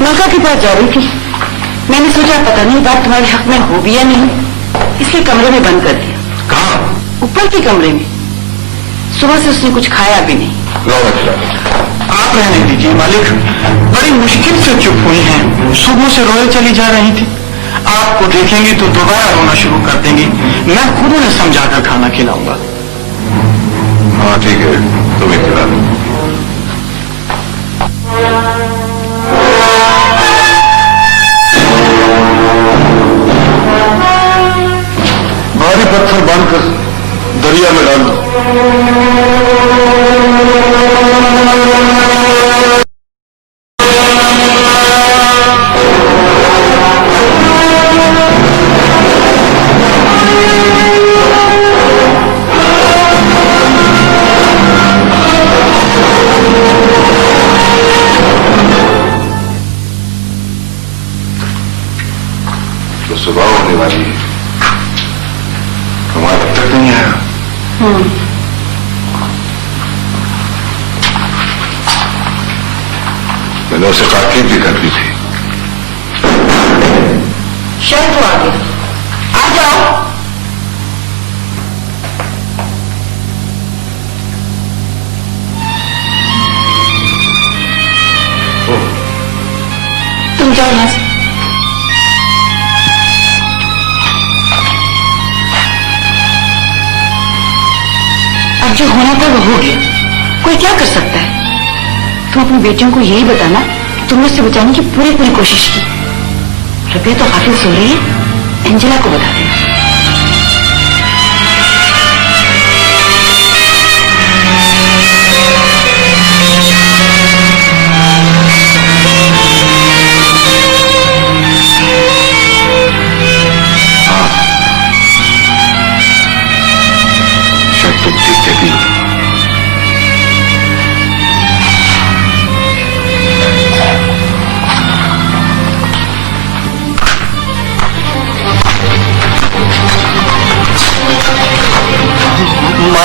ملکہ کے پاس جا رہی تھی، میں نے سوچا پتہ نہیں بات تمہارے حق میں ہو بھی یا نہیں، اس لیے کمرے میں بند کر دیا۔ کہاں؟ اوپر کے کمرے میں۔ صبح سے اس نے کچھ کھایا بھی نہیں۔ آپ رہنے دیجیے مالک، بڑی مشکل سے چپ ہوئی ہیں، صبح سے روئے چلی جا رہی تھی۔ آپ کو دیکھیں گی تو دوبارہ رونا شروع کر دیں گی۔ میں خود انہیں سمجھا کر کھانا کھلاؤں گا۔ ہاں ٹھیک ہے، تمہیں کھلا دوں۔ بھاری پتھر باندھ کر دریا میں ڈال دو۔ تو صبح ہونے والی ہے، ہمارا اب تک نہیں آیا۔ میں نے اسے تاکید بھی کر دی تھی۔ شاید وہ آ گیا، آ جاؤ۔ تم جاؤ یہاں سے۔ اب جو ہونا تھا وہ ہو گیا، کوئی کیا کر سکتا ہے؟ تم اپنی بیٹیوں کو یہی بتانا کہ تم نے اسے بچانے کی پوری کوشش کی۔ ربیہ تو غافل سو رہی ہے، انجلا کو بتا دینا۔ شاید تم ٹھیک کہتی ہو۔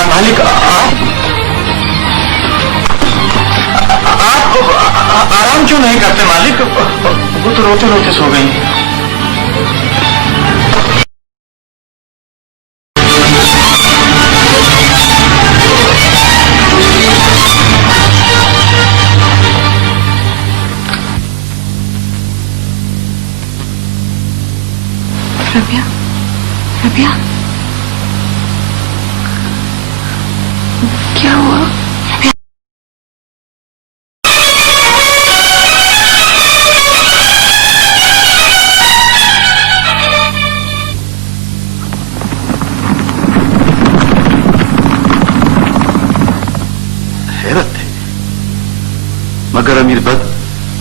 مالک، آپ آرام کیوں نہیں کرتے مالک؟ وہ تو روتے روتے سو گئی ہیں۔ ربیہ، ربیہ، کیا ہوا؟ حیرت ہے، مگر امیر بد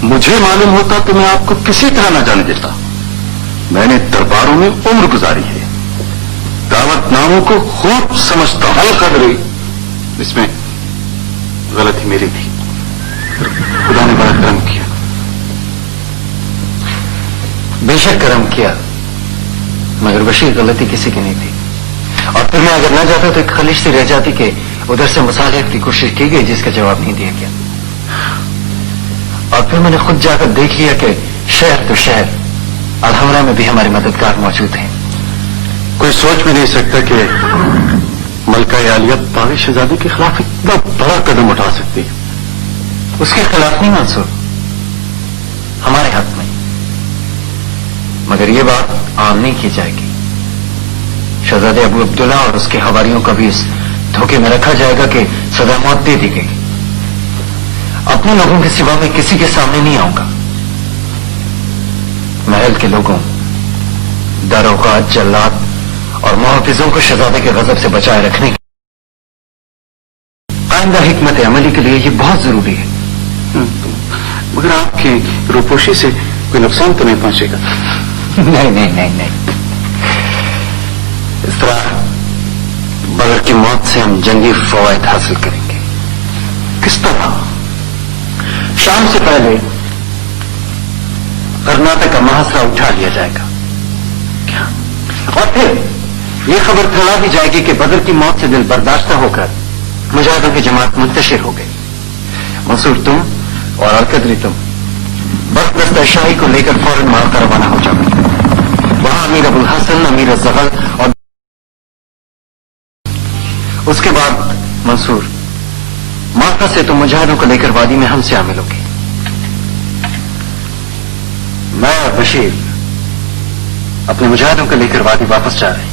مجھے معلوم ہوتا تو میں آپ کو کسی طرح نہ جانے دیتا۔ میں نے درباروں میں عمر گزاری ہے، دعوت ناموں کو خوب سمجھتا ہوں۔ قدری، اس میں غلطی میری تھی، خدا نے بڑا کرم کیا۔ بے شک کرم کیا، مگر بشیر غلطی کسی کی نہیں تھی۔ اور پھر میں اگر نہ جاتا تو ایک خلش سی رہ جاتی کہ उधर से मुसालिहत की कोशिश की गई जिसका जवाब नहीं दिया गया, और फिर मैंने खुद जाकर देख लिया कि शहर तो शहर अलहमरा में भी हमारे मददगार मौजूद हैं। कोई सोच भी नहीं सकता कि मलका आलिया पानी शहजादी के खिलाफ इतना बड़ा कदम उठा सकती है। उसके खिलाफ नहीं मंसूर, हमारे हक में। मगर ये बात आम नहीं की जाएगी। शहजादे अबू अब्दुल्ला और उसके हवारियों का भी इस धोखे में रखा जाएगा कि सजा मौत दे दी गई। अपने लोगों के सिवा मैं किसी के सामने नहीं आऊंगा। महल के लोगों, दारोगा, जल्लाद और मुहाफिजों को शहजादे के गजब से बचाए रखने की आइंदा हिकमत अमली के लिए ये बहुत जरूरी है। मगर आपकी रूपोशी से कोई नुकसान तो नहीं पहुंचेगा? नहीं नहीं नहीं नहीं, इस तरह बदर की मौत से हम जंगी फवायद हासिल करेंगे। किस तरह? शाम से पहले कर्नाटक का महासरा उठा लिया जाएगा। क्या? और फिर ये खबर फैला दी जाएगी कि बदर की मौत से दिल बर्दाश्त होकर मुजाहिदों की जमात मुंतशिर हो गई। मंसूर तुम और अलकदरी तुम बख्त शाही को लेकर फौरन मालका रवाना हो जाओ। वहां अमीर अबुल हसन, अमीर जगल और उसके बाद मंसूर मालका से तुम मुजाहिदों को लेकर वादी में हमसे आ मिलोगे। मैं और बशीर अपने मुजाहिदों को लेकर वादी वापस जा रहे हैं।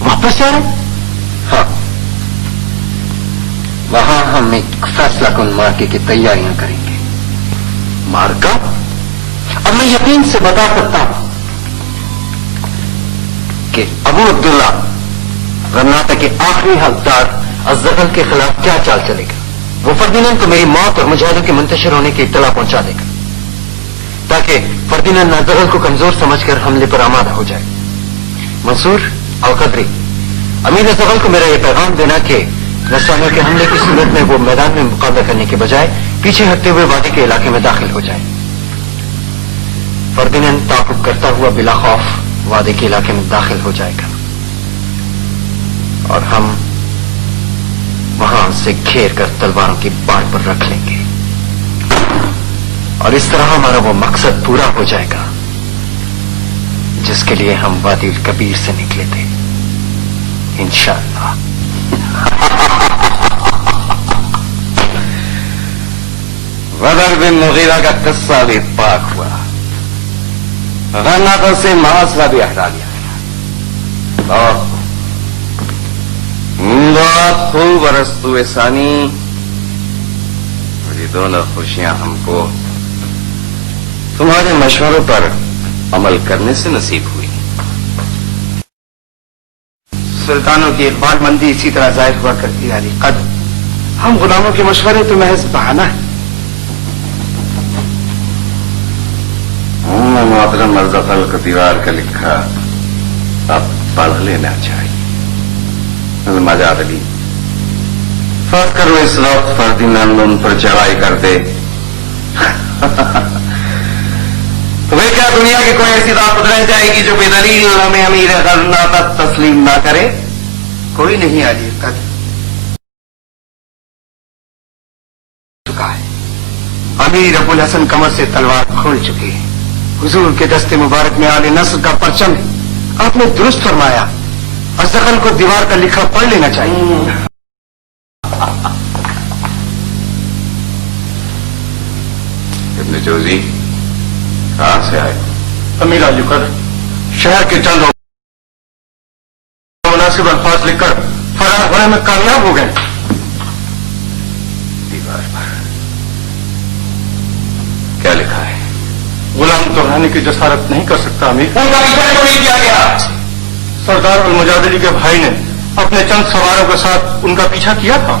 वापस जा रहे हैं? हाँ, वहां हम एक फैसला कुन मार्के की तैयारियां करेंगे। मार्का? अब मैं यकीन से बता सकता हूं कि अबू अब्दुल्ला कर्नाटक के आखिरी हकदार अज़गल के खिलाफ क्या चाल चलेगा। वो फर्दिनंद को मेरी मौत और मुजाहिदों के मुंतशिर होने की इत्तला पहुंचा देगा, ताकि फर्दिनंद अज़गल को कमजोर समझकर हमले पर आमादा हो जाए। मंसूर, अलकदरी, अमीर अज़गल को मेरा यह पैगाम देना कि नस्वानियों के हमले की सूरत में वो मैदान में मुकाबला करने के बजाय पीछे हटते हुए वादी के इलाके में दाखिल हो जाए। फर्दिनंद ताकुब करता हुआ बिला खौफ वादी के इलाके में दाखिल हो जाएगा और हम वहां उसे घेर कर तलवारों की बाढ़ पर रख लेंगे, और इस तरह हमारा वो मकसद पूरा हो जाएगा जिसके लिए हम वादी कबीर से निकले थे, इंशाअल्लाह। बदर बिन मुगीरा का किस्सा भी पाक हुआ, कर्नाटक से महासरा भी हटा दिया गया। बहुत खूब अरस्तु सानी, ये दोनों खुशियां हमको तुम्हारे मशवरों पर अमल करने से नसीब हुई। सुल्तानों की इकबालमंदी इसी तरह जाहिर हुआ करती है। कद हम गुलामों के मशवरे तो महज बहाना है। मोहतरम मर्ज़फ़ल को दीवार का लिखा अब पढ़ लेना चाहिए। मजाद अली, फर्ज करो इस वक्त फर्दिनंद उन पर चढ़ाई कर दे तो वे क्या दुनिया की कोई ऐसी ताकत रह जाएगी जो बेदलील हमें अमीर कर्नाटक तस्लीम ना करे? कोई नहीं आली कद चुका है। अमीर अबुल हसन कमर से तलवार खोल चुकी है। हुजूर के दस्ते मुबारक में आले नस्र का परचम है। आपने दुरुस्त फरमाया, अज़गल को दीवार का लिखा पढ़ लेना चाहिए। इब्न जोजी कहां से आए? अमीर अली कदर शहर के चंद मुनासिब अल्फाज लिखकर फरार होने में कामयाब हो गए। दीवार पर क्या लिखा है? गुलाम तो रहने की जसारत नहीं कर सकता अमीर। उनका विचार को नहीं किया गया। सरदार अल मुजादिली के भाई ने अपने चंद सवारों के साथ उनका पीछा किया था।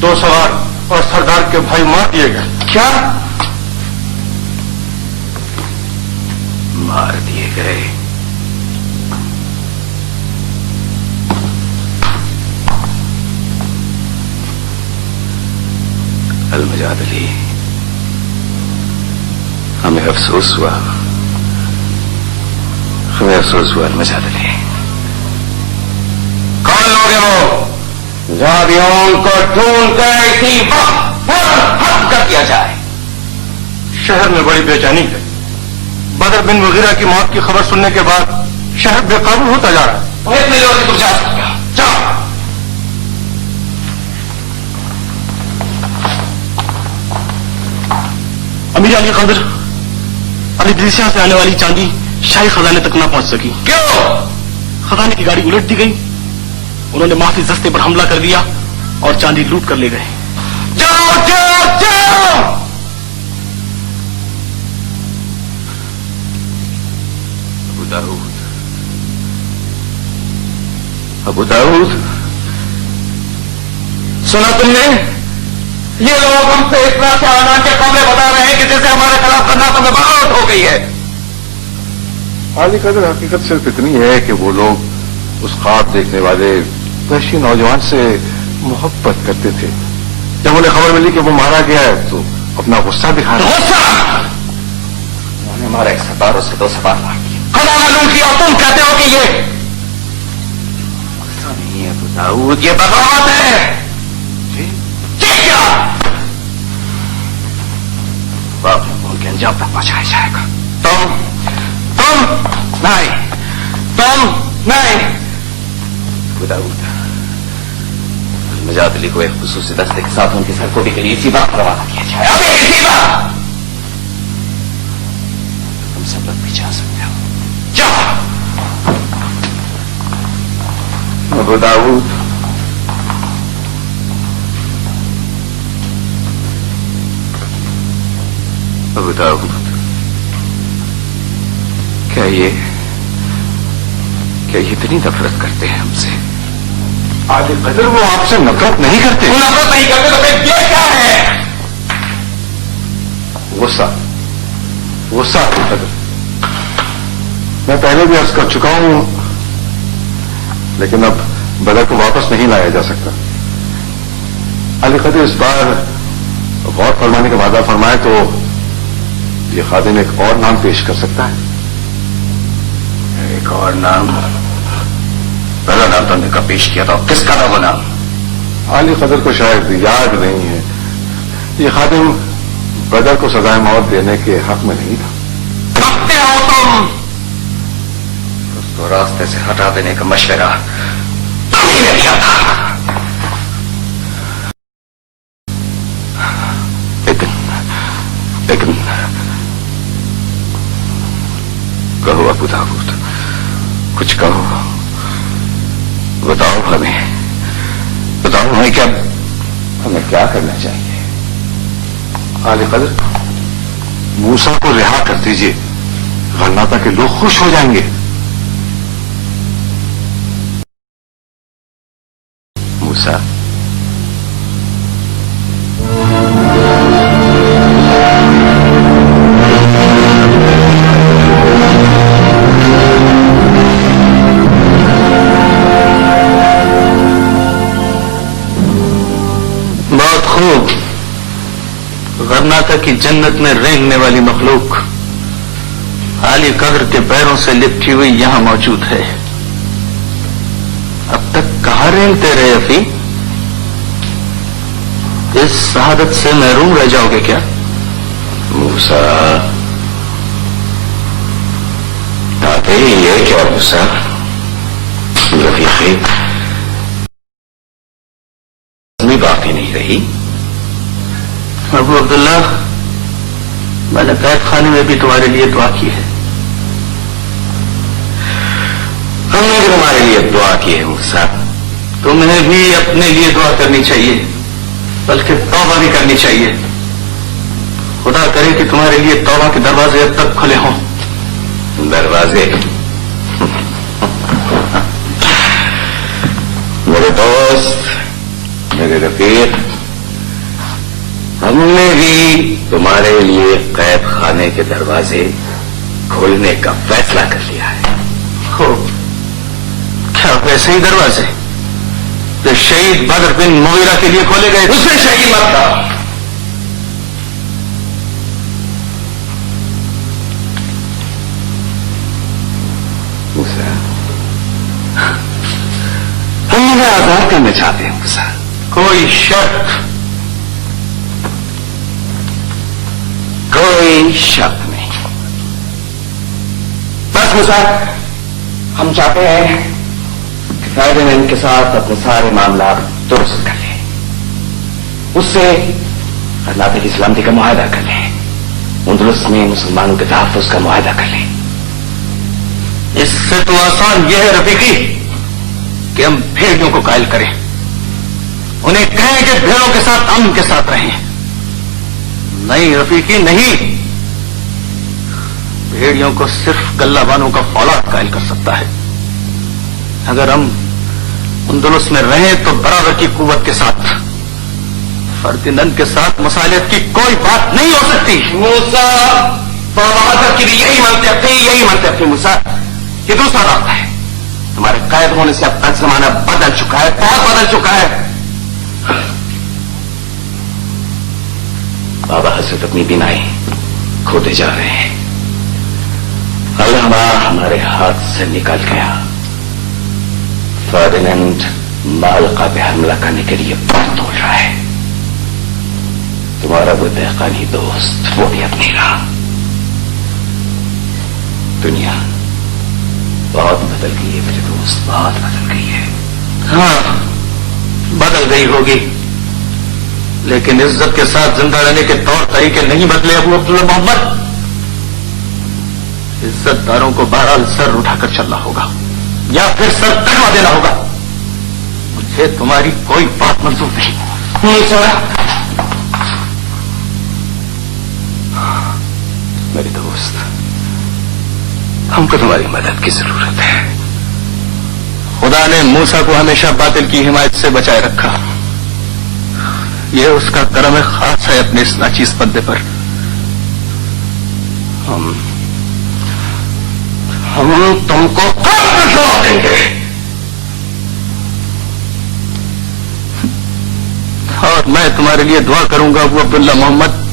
2 सवार और सरदार के भाई मार दिए गए। क्या मार दिए गए? अल मुजादिली, हमें अफसोस हुआ, हमें अफसोस हुआ। अल मुजादिली, कौन लोग हैं جادیوں کو ڈھونڈ کر اسی وقت فوراً ختم کر دیا جائے. شہر میں بڑی بے چینی ہے. بدر بن مغیرہ کی موت کی خبر سننے کے بعد شہر بے قابو ہوتا جا رہا ہے. اور اتنے لوگ تم جا سکتے ہو. جاؤ. امیر علی قدر الیگزیا سے آنے والی چاندی شاہی خزانے تک نہ پہنچ سکی. کیوں؟ خزانے کی گاڑی الٹ دی گئی. انہوں نے محافظ دستے پر حملہ کر دیا اور چاندی لوٹ کر لے گئے. جاؤ جاؤ جاؤ. ابو داؤد سنا تم نے؟ یہ لوگ ہم سے اس طرح سے اعلان کے قابل بتا رہے ہیں کہ جیسے ہمارے خلاف خناقوں میں بغاوت ہو گئی ہے. عالی قدر حقیقت صرف اتنی ہے کہ وہ لوگ اس خواب دیکھنے والے وحشی نوجوان سے محبت کرتے تھے. جب انہیں خبر ملی کہ وہ مارا گیا ہے تو اپنا غصہ دکھا رہے. غصہ؟ انہوں نے ہمارا 112 سے 2 سوار مار دیا. خدا معلوم کیا تم کہتے ہو کہ یہ غصہ نہیں ہے ابو داؤد، یہ بغاوت ہے. کیا باپ ان کے انجام تک پہنچایا جائے گا. تم نہیں ابو داؤد، نجات علی کو ایک خصوصی دستے کے ساتھ ان کی سرکوبی کے لیے اسی وقت روانہ کیا جائے. ابھی اسی وقت تم سب لوگ بھی جا سکتے ہو. جاؤ. ابو داؤد ابو داؤد، کیا یہ اتنی نفرت کرتے ہیں ہم سے؟ عالی قدر وہ آپ سے نفرت نہیں کرتے. نفرت نہیں کرتے تو پھر یہ کیا ہے؟ غصہ عالی قدر. میں پہلے بھی عرض کر چکا ہوں لیکن اب بدر کو واپس نہیں لایا جا سکتا. علی قدر اس بار غور فرمانے کا وعدہ فرمائے تو یہ خادم ایک اور نام پیش کر سکتا ہے. ایک اور نام؟ پہلا نام تم نے کب پیش کیا تھا؟ کس کا تھا وہ نام؟ عالی قدر کو شاید یاد نہیں ہے. یہ خادم بدر کو سزائے موت دینے کے حق میں نہیں تھا. سکتے ہو تم. اس کو راستے سے ہٹا دینے کا مشورہ تم ہی نے دیا تھا. لیکن کہو ابو داؤد، کچھ کہو. بتاؤ ہمیں کیا کرنا چاہیے؟ عالی قدر موسیٰ کو رہا کر دیجیے ورنہ تک لوگ خوش ہو جائیں گے. موسیٰ؟ بہت خوب. غرناطہ کی جنت میں رینگنے والی مخلوق عالی قدر کے پیروں سے لپٹی ہوئی یہاں موجود ہے. اب تک کہاں رینگتے رہے افی؟ اس شہادت سے محروم رہ جاؤ گے کیا؟ موسیٰ یہ کیا موسیٰ؟ رفیقی باقی نہیں رہی. ابو عبداللہ، میں نے قید خانے میں بھی تمہارے لیے دعا کی ہے. ہم نے بھی تمہارے لیے دعا کی ہے موسیٰ. تمہیں بھی اپنے لیے دعا کرنی چاہیے، بلکہ توبہ بھی کرنی چاہیے. خدا کرے کہ تمہارے لیے توبہ کے دروازے اب تک کھلے ہوں. دروازے؟ میرے دوست، میرے رفیق، ہم نے بھی تمہارے لیے قید خانے کے دروازے کھولنے کا فیصلہ کر لیا ہے. خوب. کیا ویسے ہی دروازے جو شہید بدر بن مغیرہ کے لیے کھولے گئے؟ اسے شہید مت کہو. ہم نے हमें आजाद करना चाहते हैं मूसा। कोई शर्त? कोई शर्त नहीं। बस मूसा, हम चाहते हैं कि फायदेमंद के साथ अपने सारे मामला दुरुस्त कर लें, उससे अल्लाह की सलामती का मुआहदा कर लें, अंदलुस में मुसलमानों के तहफ़्फ़ुज़ का मुआहदा कर लें। इससे तो आसान यह है रफीकी कि हम भेड़ियों को कायल करें, उन्हें कहें कि भेड़ों के साथ अमन के साथ रहें। नहीं रफीकी नहीं, भेड़ियों को सिर्फ गल्लाबानों का फौलाद कायल कर सकता है। अगर हम अंदलुस में रहें तो बराबर की कुव्वत के साथ फर्दिनंद के साथ मुसालियत की कोई बात नहीं हो सकती। मूसा, बहादुर की भी यही मंतव्य थी मूसा। ये दूसरा रास्ता है। तुम्हारे कैद होने से अब तक जमाना बदल चुका है, बहुत बदल चुका है। बाबा हजरत अपनी बीनाई खोते जा रहे हैं। अल्लाह हमारे हाथ से निकल गया। फर्दिनंद मालका पे हमला करने के लिए पर तोड़ रहा है। तुम्हारा वो दहकानी दोस्त, वो भी अपनी रहा। दुनिया बहुत बदल गई है मेरे दोस्त, बहुत बदल गई है। हाँ, बदल गई होगी, लेकिन इज्जत के साथ जिंदा रहने के तौर तरीके नहीं बदले अबू अब्दुल्ला मोहम्मद। इज्जतदारों को बहरहाल सर उठाकर चलना होगा या फिर सर कटवा देना होगा। मुझे तुम्हारी कोई बात मंजूर नहीं। मेरे दोस्त, हमको तुम्हारी मदद की जरूरत है। खुदा ने मूसा को हमेशा बातिल की हिमायत से बचाए रखा। यह उसका करम खास है अपने इस नाचीज बंदे पर। हम तुमको कब छोड़ देंगे? और मैं तुम्हारे लिए दुआ करूंगा अबू अब्दुल्ला मोहम्मद,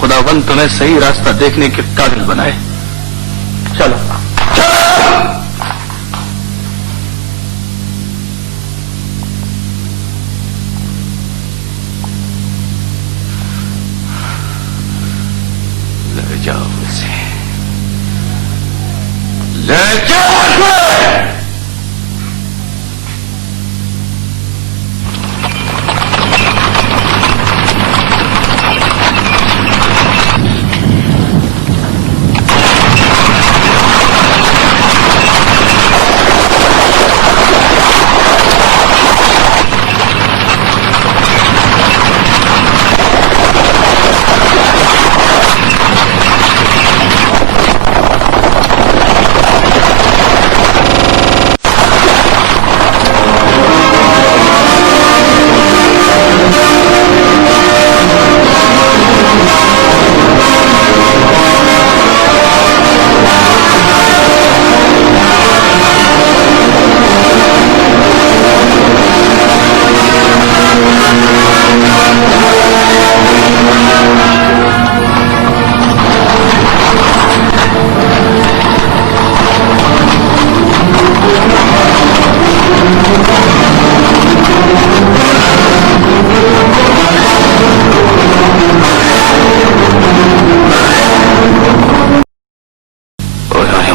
खुदावंद तुम्हें सही रास्ता देखने के काबिल बनाए। चलो ले जाओ मुझे, ले जाओ।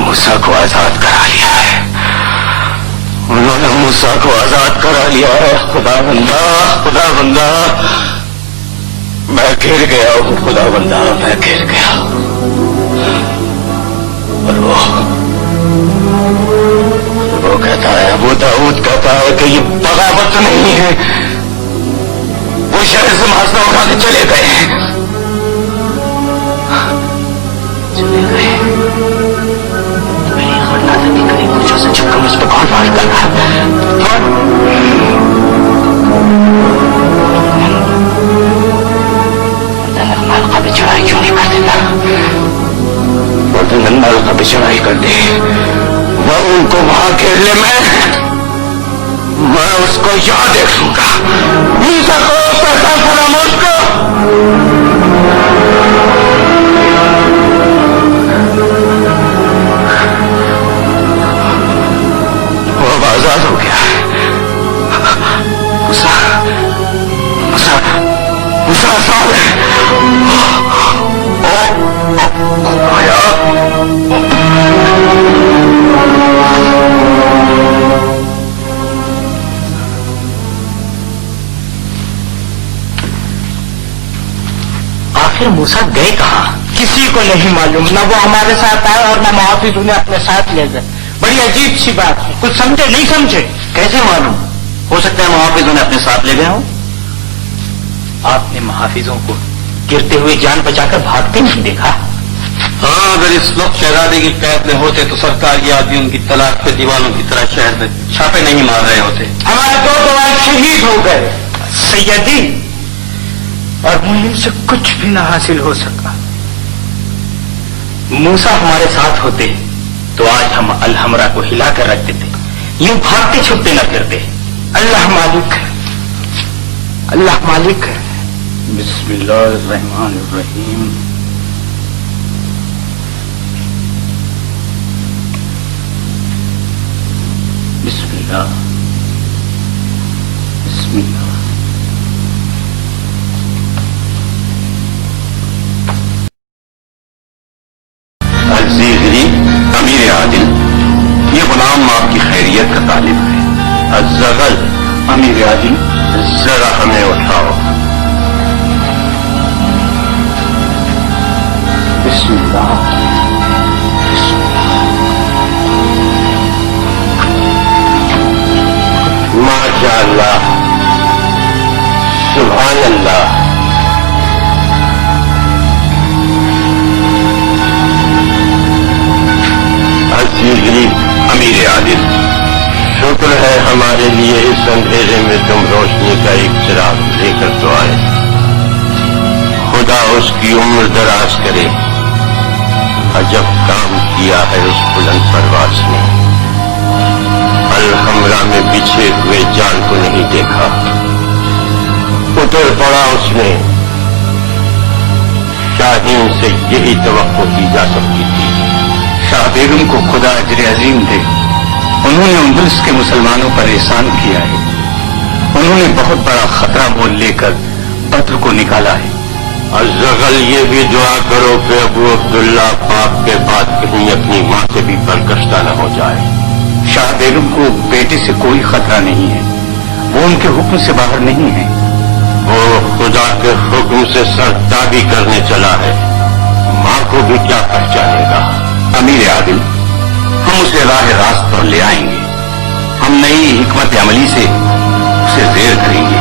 मूसा को आजाद करा लिया है, उन्होंने मूसा को आजाद करा लिया है। खुदा बंदा, मैं गिर गया हूँ। खुदा बंदा, मैं गिर गया। और वो कहता है, वो दाऊद कहता है कि ये बगावत नहीं है। वो शहर से मासना उठा के चले गए। छक्का मुझ पर कौन वार कर रहा है? मालका पे चढ़ाई क्यों नहीं कर देता? मालका पे चढ़ाई कर दे, वह उनको वहां घेर ले। मैं उसको यहाँ देखूंगा। मूसा को पैसा फरामोश को आजाद हो गया। साल है। आखिर मूसा गए कहाँ? किसी को नहीं मालूम, न वो हमारे साथ आए और न मुहाफिज उन्हें अपने साथ ले गए। बड़ी अजीब सी बात है, कुछ समझे नहीं समझे? कैसे मालूम? हो सकता है मुहाफिज उन्हें अपने साथ ले गए हों। आपने मुहाफिजों को गिरते हुए जान बचाकर भागते नहीं देखा? हाँ, अगर इस वक्त शहजादे की कैद में होते तो सरकार ये आदमी उनकी तलाश पे दीवानों की तरह शहर में छापे नहीं मार रहे होते। हमारे दो जवान शहीद हो गए सैयदी, और मुहिम से कुछ भी न हासिल हो सका। मूसा हमारे साथ होते तो आज हम अलहमरा को हिलाकर रख देते, यूं भागते छुपते न फिरते। अल्लाह मालिक है, अल्लाह मालिक है। बिस्मिल्लाहिर्रहमानिर्रहीम। बिस्मिल्लाह बिस्मिल्लाह। अजीजरी अमीर आदिल, ये गुलाम आपकी खैरियत का तालिब है। अज़्ज़गल अमीर आदिल, जरा हमें उठाओ। बिस्मिल्लाह माशाअल्लाह, सुभान अल्लाह। अजीजरी अमीर आदिल, शुक्र है हमारे लिए इस अंधेरे में तुम रोशनी का एक चिराग लेकर तो आए। खुदा उसकी उम्र दराज करे। अजब काम किया है उस बुलंद परवाज ने। अलहमरा में बिछे हुए जाल को नहीं देखा, उतर पड़ा उसने। शाहीन से यही तवक्को की जा सकती थी। शाह बेगम को खुदा अजर अजीम दे, उन्होंने अंदलुस के मुसलमानों पर एहसान किया है। उन्होंने बहुत बड़ा खतरा मोल लेकर बद्र को निकाला है। अज़्ज़गल, ये भी दुआ करो कि अबू अब्दुल्ला पाक के बाद कहीं अपनी माँ से भी बरकश्ता न हो जाए। शाह बेगम को बेटे से कोई खतरा नहीं है, वो उनके हुक्म से बाहर नहीं है। वो खुदा के हुक्म से सरताबी करने चला है, माँ को भी क्या पहचानेगा। अमीर आदिल, हम उसे राह रास्त पर ले आएंगे। हम नई हिकमत अमली से उसे जेर करेंगे।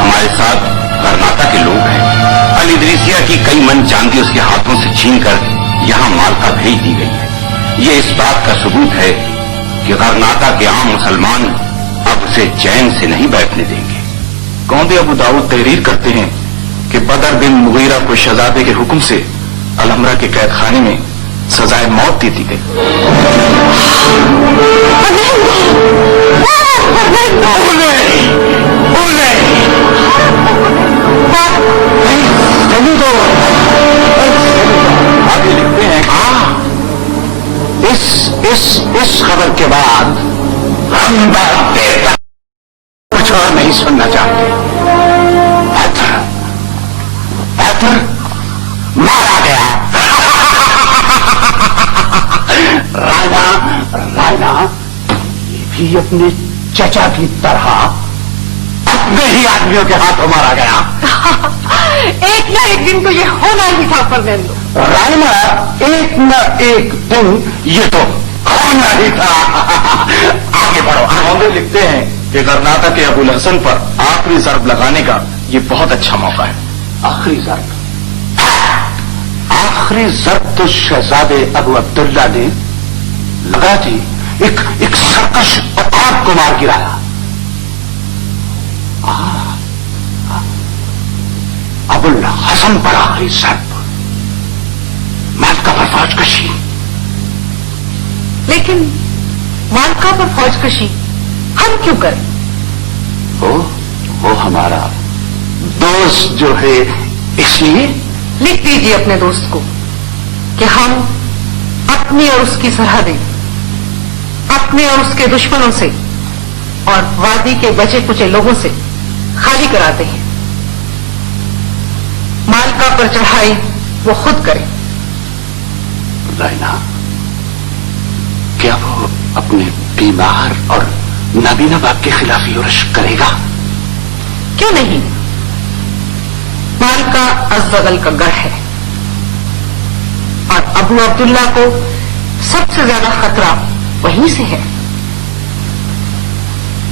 हमारे साथ कर्नाटक के लोग हैं। अल इदरीसिया की कई मन चांदी उसके हाथों से छीनकर यहाँ मालका भेज दी गई है। ये इस बात का सबूत है कि कर्नाटक के आम मुसलमान अब उसे चैन से नहीं बैठने देंगे। कौंदे अबू दाऊद तहरीर करते हैं कि बदर बिन मुगीरा को शहजादे के हुक्म से अलहमरा के कैद खाने में सजाए मौत दे दी गई। आगे लिखते हैं इस खबर के बाद हम बात देर तक कुछ और नहीं सुनना चाहते। पैदर मारा गया। रायना ये भी अपने चचा की तरह अपने ही आदमियों के हाथों मारा गया। एक न एक दिन तो ये होना ही था फर्नेंडो। रायना, एक न एक दिन ये तो होना ही था। आगे बढ़ो। आगे लिखते हैं कि कर्नाटक के अबुल हसन पर आखिरी ज़र्ब लगाने का ये बहुत अच्छा मौका है। आखिरी ज़र्ब तो शहजादे अबू अब्दुल्ला ने लगा दी। एक सरकश अताब को मार गिराया। अबुल हसन पर आखिरी ज़र्ब, मालका पर फौज कशी। लेकिन मालका पर फौज कशी हम क्यों करें? वो हमारा दोस्त जो है, इसलिए लिख दीजिए अपने दोस्त को कि हम अपनी और उसकी सरहदें अपने और उसके दुश्मनों से और वादी के बचे कुचे लोगों से खाली कराते हैं। मालका पर चढ़ाई वो खुद करे। रायना, क्या वो अपने बीमार और नाबीना बाप के खिलाफ योरश करेगा? क्यों नहीं? मालका अज़बगल का गढ़ है और अबू अब्दुल्ला को सबसे ज्यादा खतरा वहीं से है।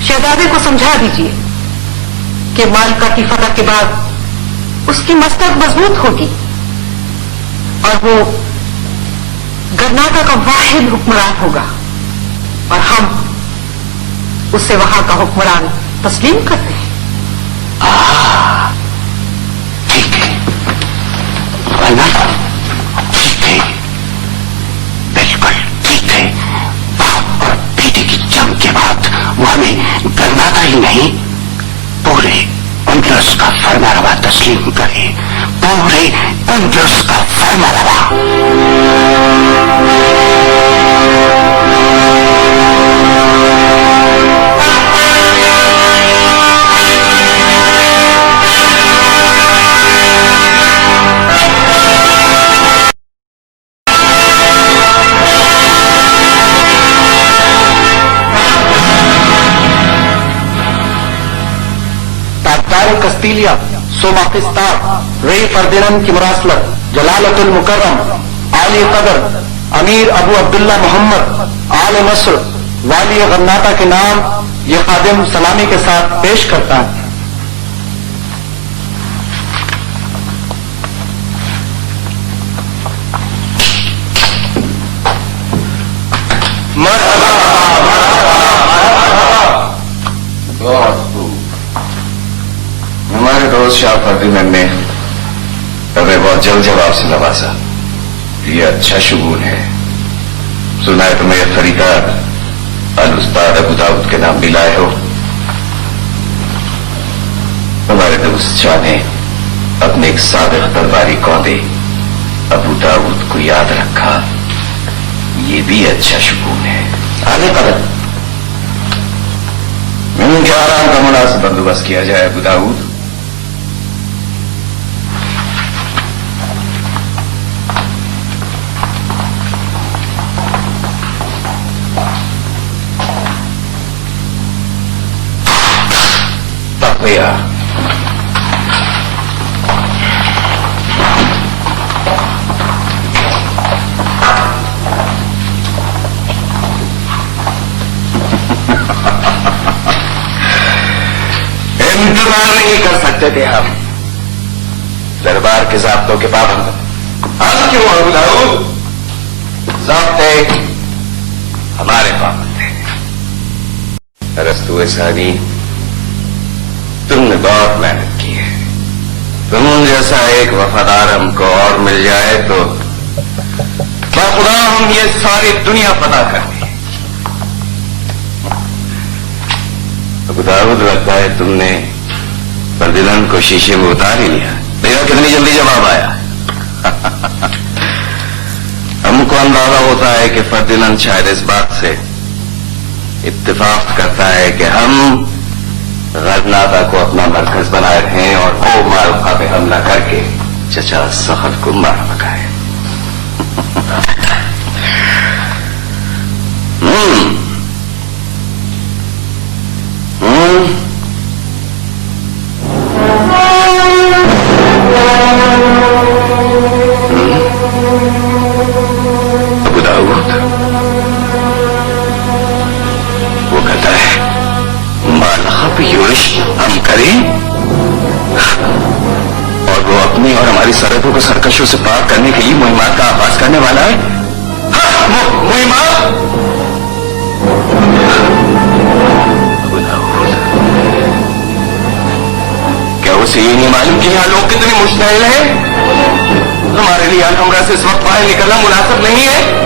शहजादे को समझा दीजिए कि मालका की फतह के बाद उसकी मस्तक मजबूत होगी और वो गर्नाटा का वाहिद हुक्मरान होगा और हम उससे वहां का हुक्मरान तस्लीम करते हैं। ठीक है रायना, ठीक है, बिल्कुल ठीक है। बाप और बेटे की जंग के बाद वो हमें गर्नाटा ही नहीं पूरे अंदरुस का फरमारवा तस्लीम करे, पूरे अंदरुस का फरमारवा। कस्तीलिया, सोमाकिस्तान, रई फर्दिनंद की मुरासलत, जलालतुल मुकर्रम, आली कदर, अमीर अबू अब्दुल्ला मोहम्मद, आल नस्र, वाली गर्नाटा के नाम ये खादिम सलामी के साथ पेश करता है। हमारे दोस्त शाह फर्दिनंद ने हमें बहुत जल्द जवाब से नवाजा। ये अच्छा शुगून है। सुना है तुम्हें यह खरीदार अल उस्ताद अबू दाऊद के नाम भी लाए हो। हमारे दोस्त शाह ने अपने एक साबिक दरबारी कौंदे अबू दाऊद को याद रखा। ये भी अच्छा शुगून है। आगे कदर उनके आराम का मुनासिब बंदोबस्त किया जाए अबू दाऊद। तक़विया, इंतजार नहीं कर सकते थे हम, दरबार के ज़ाब्तों के पाबंद। हम क्यों अबू दाऊद? ज़ाब्ते हमारे पाबंद हैं। अरस्तु सानी, तुमने बहुत मेहनत की है। तुम जैसा एक वफादार हमको और मिल जाए तो खुदा हम ये सारी दुनिया पता कर दें। अबू दाऊद, लगता है तुमने फर्दिनंद को शीशे में उतार ही लिया। देखा कितनी जल्दी जवाब आया। हमको अंदाजा होता है कि फर्दिनंद शायद इस बात से इत्तेफाक करता है कि हम गर्नाटा को अपना मरकज बनाए रहें और वो मालका पे हमला करके चचा सखर को मार भगाए। अबू दाऊद, वो कहता है मालका पे योरश हम करें और वो अपनी और हमारी सरहदों को सरकशों से पार करने के लिए मुहिमात का आगाज करने वाला है। मुहिमात? अबू दाऊद, क्या उसे ये नहीं मालूम कि यहाँ लोग कितने मुश्तैल हैं? हमारे लिए अलहमरा से इस वक्त बाहर निकलना मुनासिब नहीं है।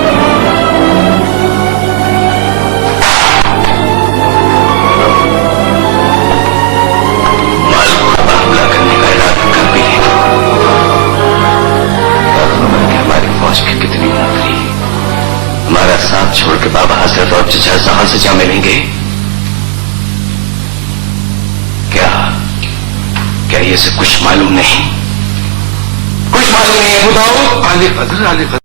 की कितनी नफरी हमारा साथ छोड़ के बाबा हजरत और चचा जहां से जा मिलेंगे। क्या ये से कुछ मालूम नहीं? मालूम नहीं है अबू दाऊद? अली कदर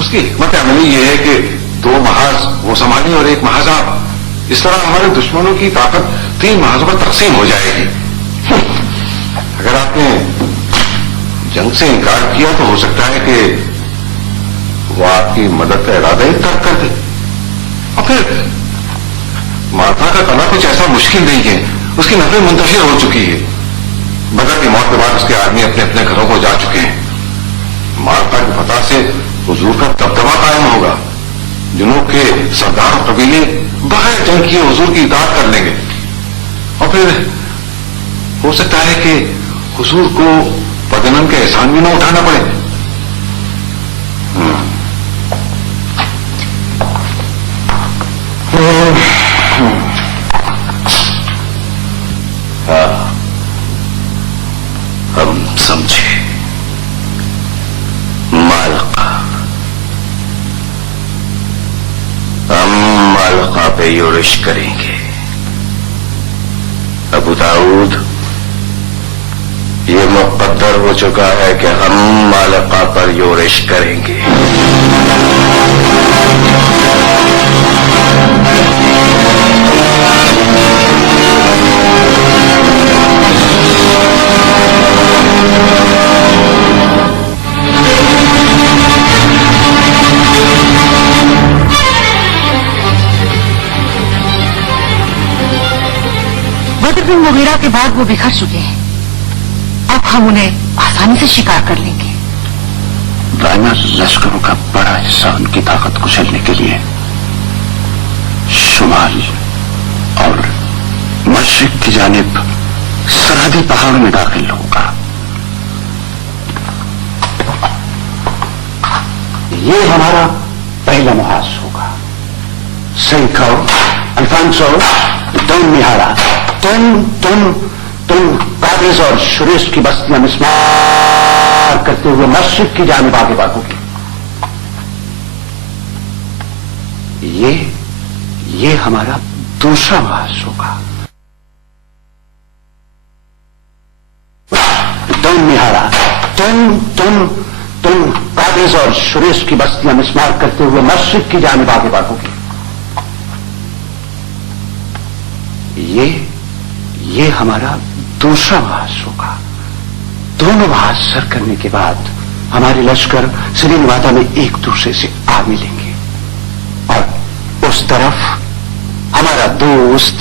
उसकी हिकमत अमली ये है कि 2 महाज वो समानी और 1 महाज आप। इस तरह हमारे दुश्मनों की ताकत 3 महाजों पर तकसीम हो जाएगी। अगर आपने जंग से इनकार किया तो हो सकता है कि वो आपकी मदद का इरादा ही तर्क कर दे। और फिर माता का करना कुछ ऐसा मुश्किल नहीं है, उसकी नफरत मुंतशिर हो चुकी है। बदर की मौत के बाद उसके आदमी अपने अपने घरों को जा चुके हैं। माता की फतह से हुजूर का दबदबा कायम होगा। जुनूब के सरदार और कबीले बगैर जंग किए हुजूर की इताअत कर लेंगे और फिर हो सकता है कि हुजूर को बदनम के एहसान भी न उठाना पड़े। हम समझे। मालका, हम मालका पे योरिश करेंगे। अबू दाऊद, ये मुक़द्दर हो चुका है कि हम मालका पर योरिश करेंगे। बदर बिन मुगीरा के बाद वो बिखर चुके हैं। अब हम उन्हें आसानी से शिकार कर लेंगे। दाना लश्करों का बड़ा हिस्सा उनकी ताकत कुचलने के लिए शुमाल और मशरिक की जानिब सरहदी पहाड़ों में दाखिल होगा। ये हमारा पहला मुहाज होगा। सेंको, अल्फांसो, डॉन मिहारा, तुम काबिज और शुरेश की बस्तियां मिस्मार करते हुए मस्जिद की जानिब आगे बढ़ोगे। ये हमारा दूसरा महाज होगा। डॉन मिहारा, तुम काबिज और शुरेश की बस्तियां मिस्मार करते हुए मस्जिद की जानिब आगे बढ़ोगे। ये हमारा दूसरा महाज होगा। दोनों महाज सर करने के बाद हमारे लश्कर सलीम वादा में एक दूसरे से आ मिलेंगे और उस तरफ हमारा दोस्त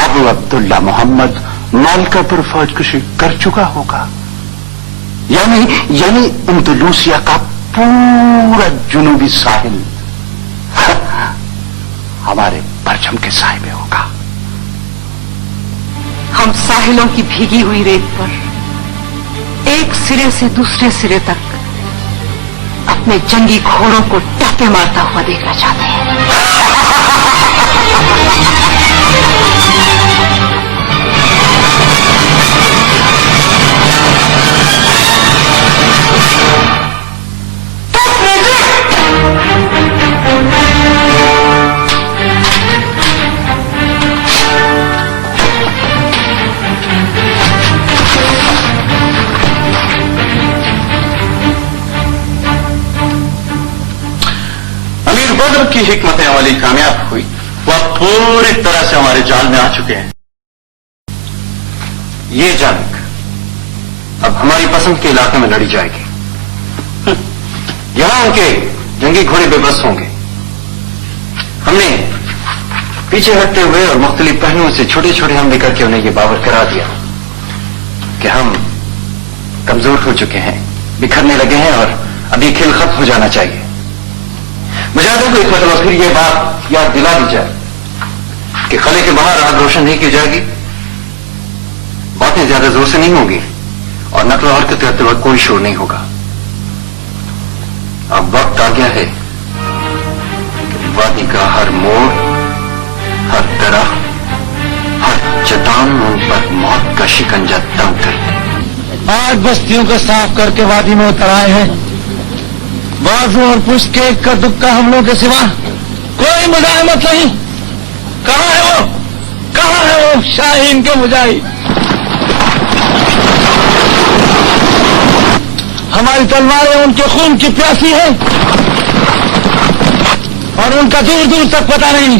अबू अब्दुल्ला मोहम्मद मालका पर फौजकशी कर चुका होगा। यानी अंदलूसिया का पूरा जुनूबी साहिल हमारे परचम के साए में होगा। हम साहिलों की भीगी हुई रेत पर एक सिरे से दूसरे सिरे तक अपने जंगी घोड़ों को टाके मारता हुआ देखना चाहते हैं। बदर की हिकमत अमली कामयाब हुई। वह पूरी तरह से हमारे जाल में आ चुके हैं। ये जंग अब हमारी पसंद के इलाके में लड़ी जाएगी। यहां उनके जंगी घोड़े बेबस होंगे। हमने पीछे हटते हुए और मुख्तलिफ पहलुओं से छोटे छोटे हमले करके उन्हें यह बावर करा दिया कि हम कमजोर हो चुके हैं, बिखरने लगे हैं और अभी खेल खत्म हो जाना चाहिए। मुजाहिदों को एक मतलब फिर यह बात याद दिला दी जाए कि खले के बाहर आग रोशन नहीं की जाएगी, बातें ज्यादा जोर से नहीं होंगी और नकल और हरकत करते वक्त कोई शोर नहीं होगा। अब वक्त आ गया है कि वादी का हर मोड़, हर तरफ, हर चट्टान उन पर मौत का शिकंजा तंग करे। आज बस्तियों को साफ करके वादी में उतर आए हैं। बाजू और पुष्ट के इक्का दुक्का हमलों के सिवा कोई मुजाहिमत नहीं। कहाँ है वो शाहीन के मुजाहिद? ہماری تلواریں ان کے خون کی پیاسی ہیں اور ان کا دور دور تک پتہ نہیں.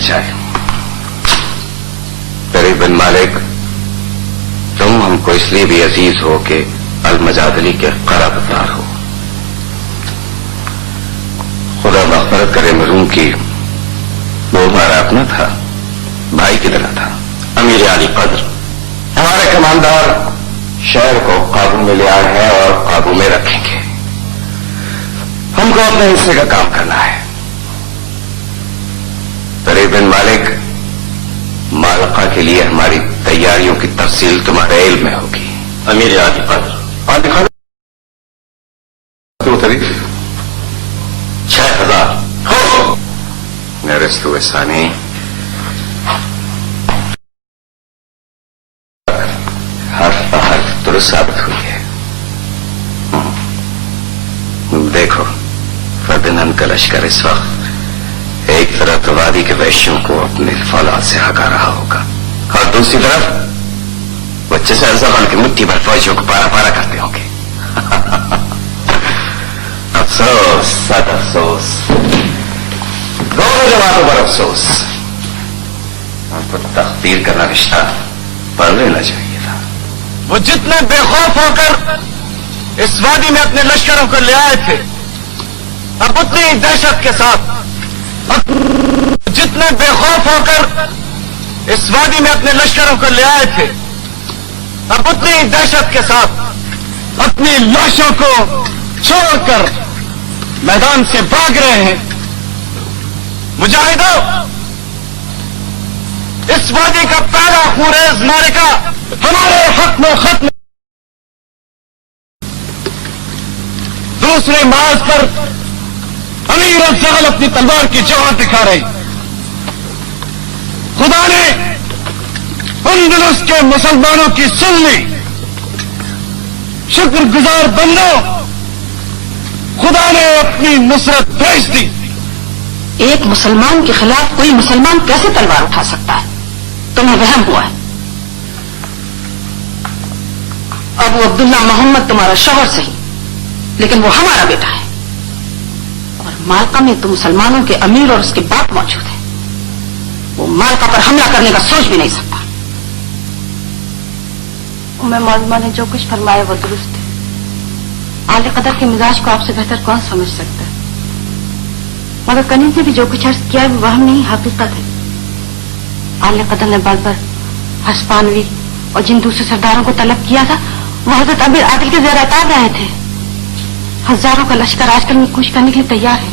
جائے. غریب بن مالک، تم ہم کو اس لیے بھی عزیز ہو کہ المجادلی کے قرابتدار ہو. خدا مغفرت کرے، مرحوم کی وہ ہمارا اپنا تھا، بھائی کی طرح تھا. امیر علی قدر ہمارے کماندار شہر کو قابو میں لے آئے ہیں اور قابو میں رکھیں گے. ہم کو اپنے حصے کا کام کرنا ہے. غریب بن مالک، مالقہ کے لیے ہماری تیاریوں کی تفصیل تمہارے علم میں ہوگی. امیر علی قدر تاریخ 6000 نرستو ثانی. حرف حرف درست ثابت ہوئی ہے. دیکھو، فردینند کا لشکر اس وقت ایک طرف وادی کے وحشیوں کو اپنے فولاد سے ہکا رہا ہوگا اور دوسری طرف بچے سے زبان کی مٹھی بھر فوجیوں کو پارا پارا کرتے ہوں گے. افسوس، سخت افسوس، دونوں جماعتوں پر افسوس. ہم کو تقدیر کرنا رشتہ پڑھ لینا چاہیے تھا. وہ جتنے بے خوف ہو کر اس وادی میں اپنے لشکروں کو لے آئے تھے، اب اتنی دہشت کے ساتھ، جتنے بے خوف ہو کر اس وادی میں اپنے لشکروں کو لے آئے تھے، اب اتنی دہشت کے ساتھ اپنی لاشوں کو چھوڑ کر میدان سے بھاگ رہے ہیں. مجاہدوں، اس وادی کا پہلا خونریز معرکہ ہمارے حق میں ختم. دوسرے محاذ پر امیر افضل اپنی تلوار کی جوہر دکھا رہی. خدا نے اندلس کے مسلمانوں کی سن لی. شکر گزار بندو، خدا نے اپنی نصرت بھیج دی. ایک مسلمان کے خلاف کوئی مسلمان کیسے تلوار اٹھا سکتا ہے؟ تمہیں وہم ہوا ہے. ابو عبداللہ محمد تمہارا شوہر صحیح، لیکن وہ ہمارا بیٹا ہے. اور مالکہ میں تو مسلمانوں کے امیر اور اس کے باپ موجود ہیں. وہ مالکہ پر حملہ کرنے کا سوچ بھی نہیں سکتا. معظمہ نے جو کچھ فرمایا وہ درست ہے. اعلی قدر کے مزاج کو آپ سے بہتر کون سمجھ سکتا ہے؟ مگر کنیز نے بھی جو کچھ عرض کیا ہے وہ وہم نہیں، حقیقت ہے. اعلی قدر نے بلبر، ہسپانوی اور جن دوسرے سرداروں کو طلب کیا تھا وہ حضرت امیر عادل کے زیر اطاعت رہے تھے. ہزاروں کا لشکر آج کل میں کوشش کرنے کے لیے تیار ہے.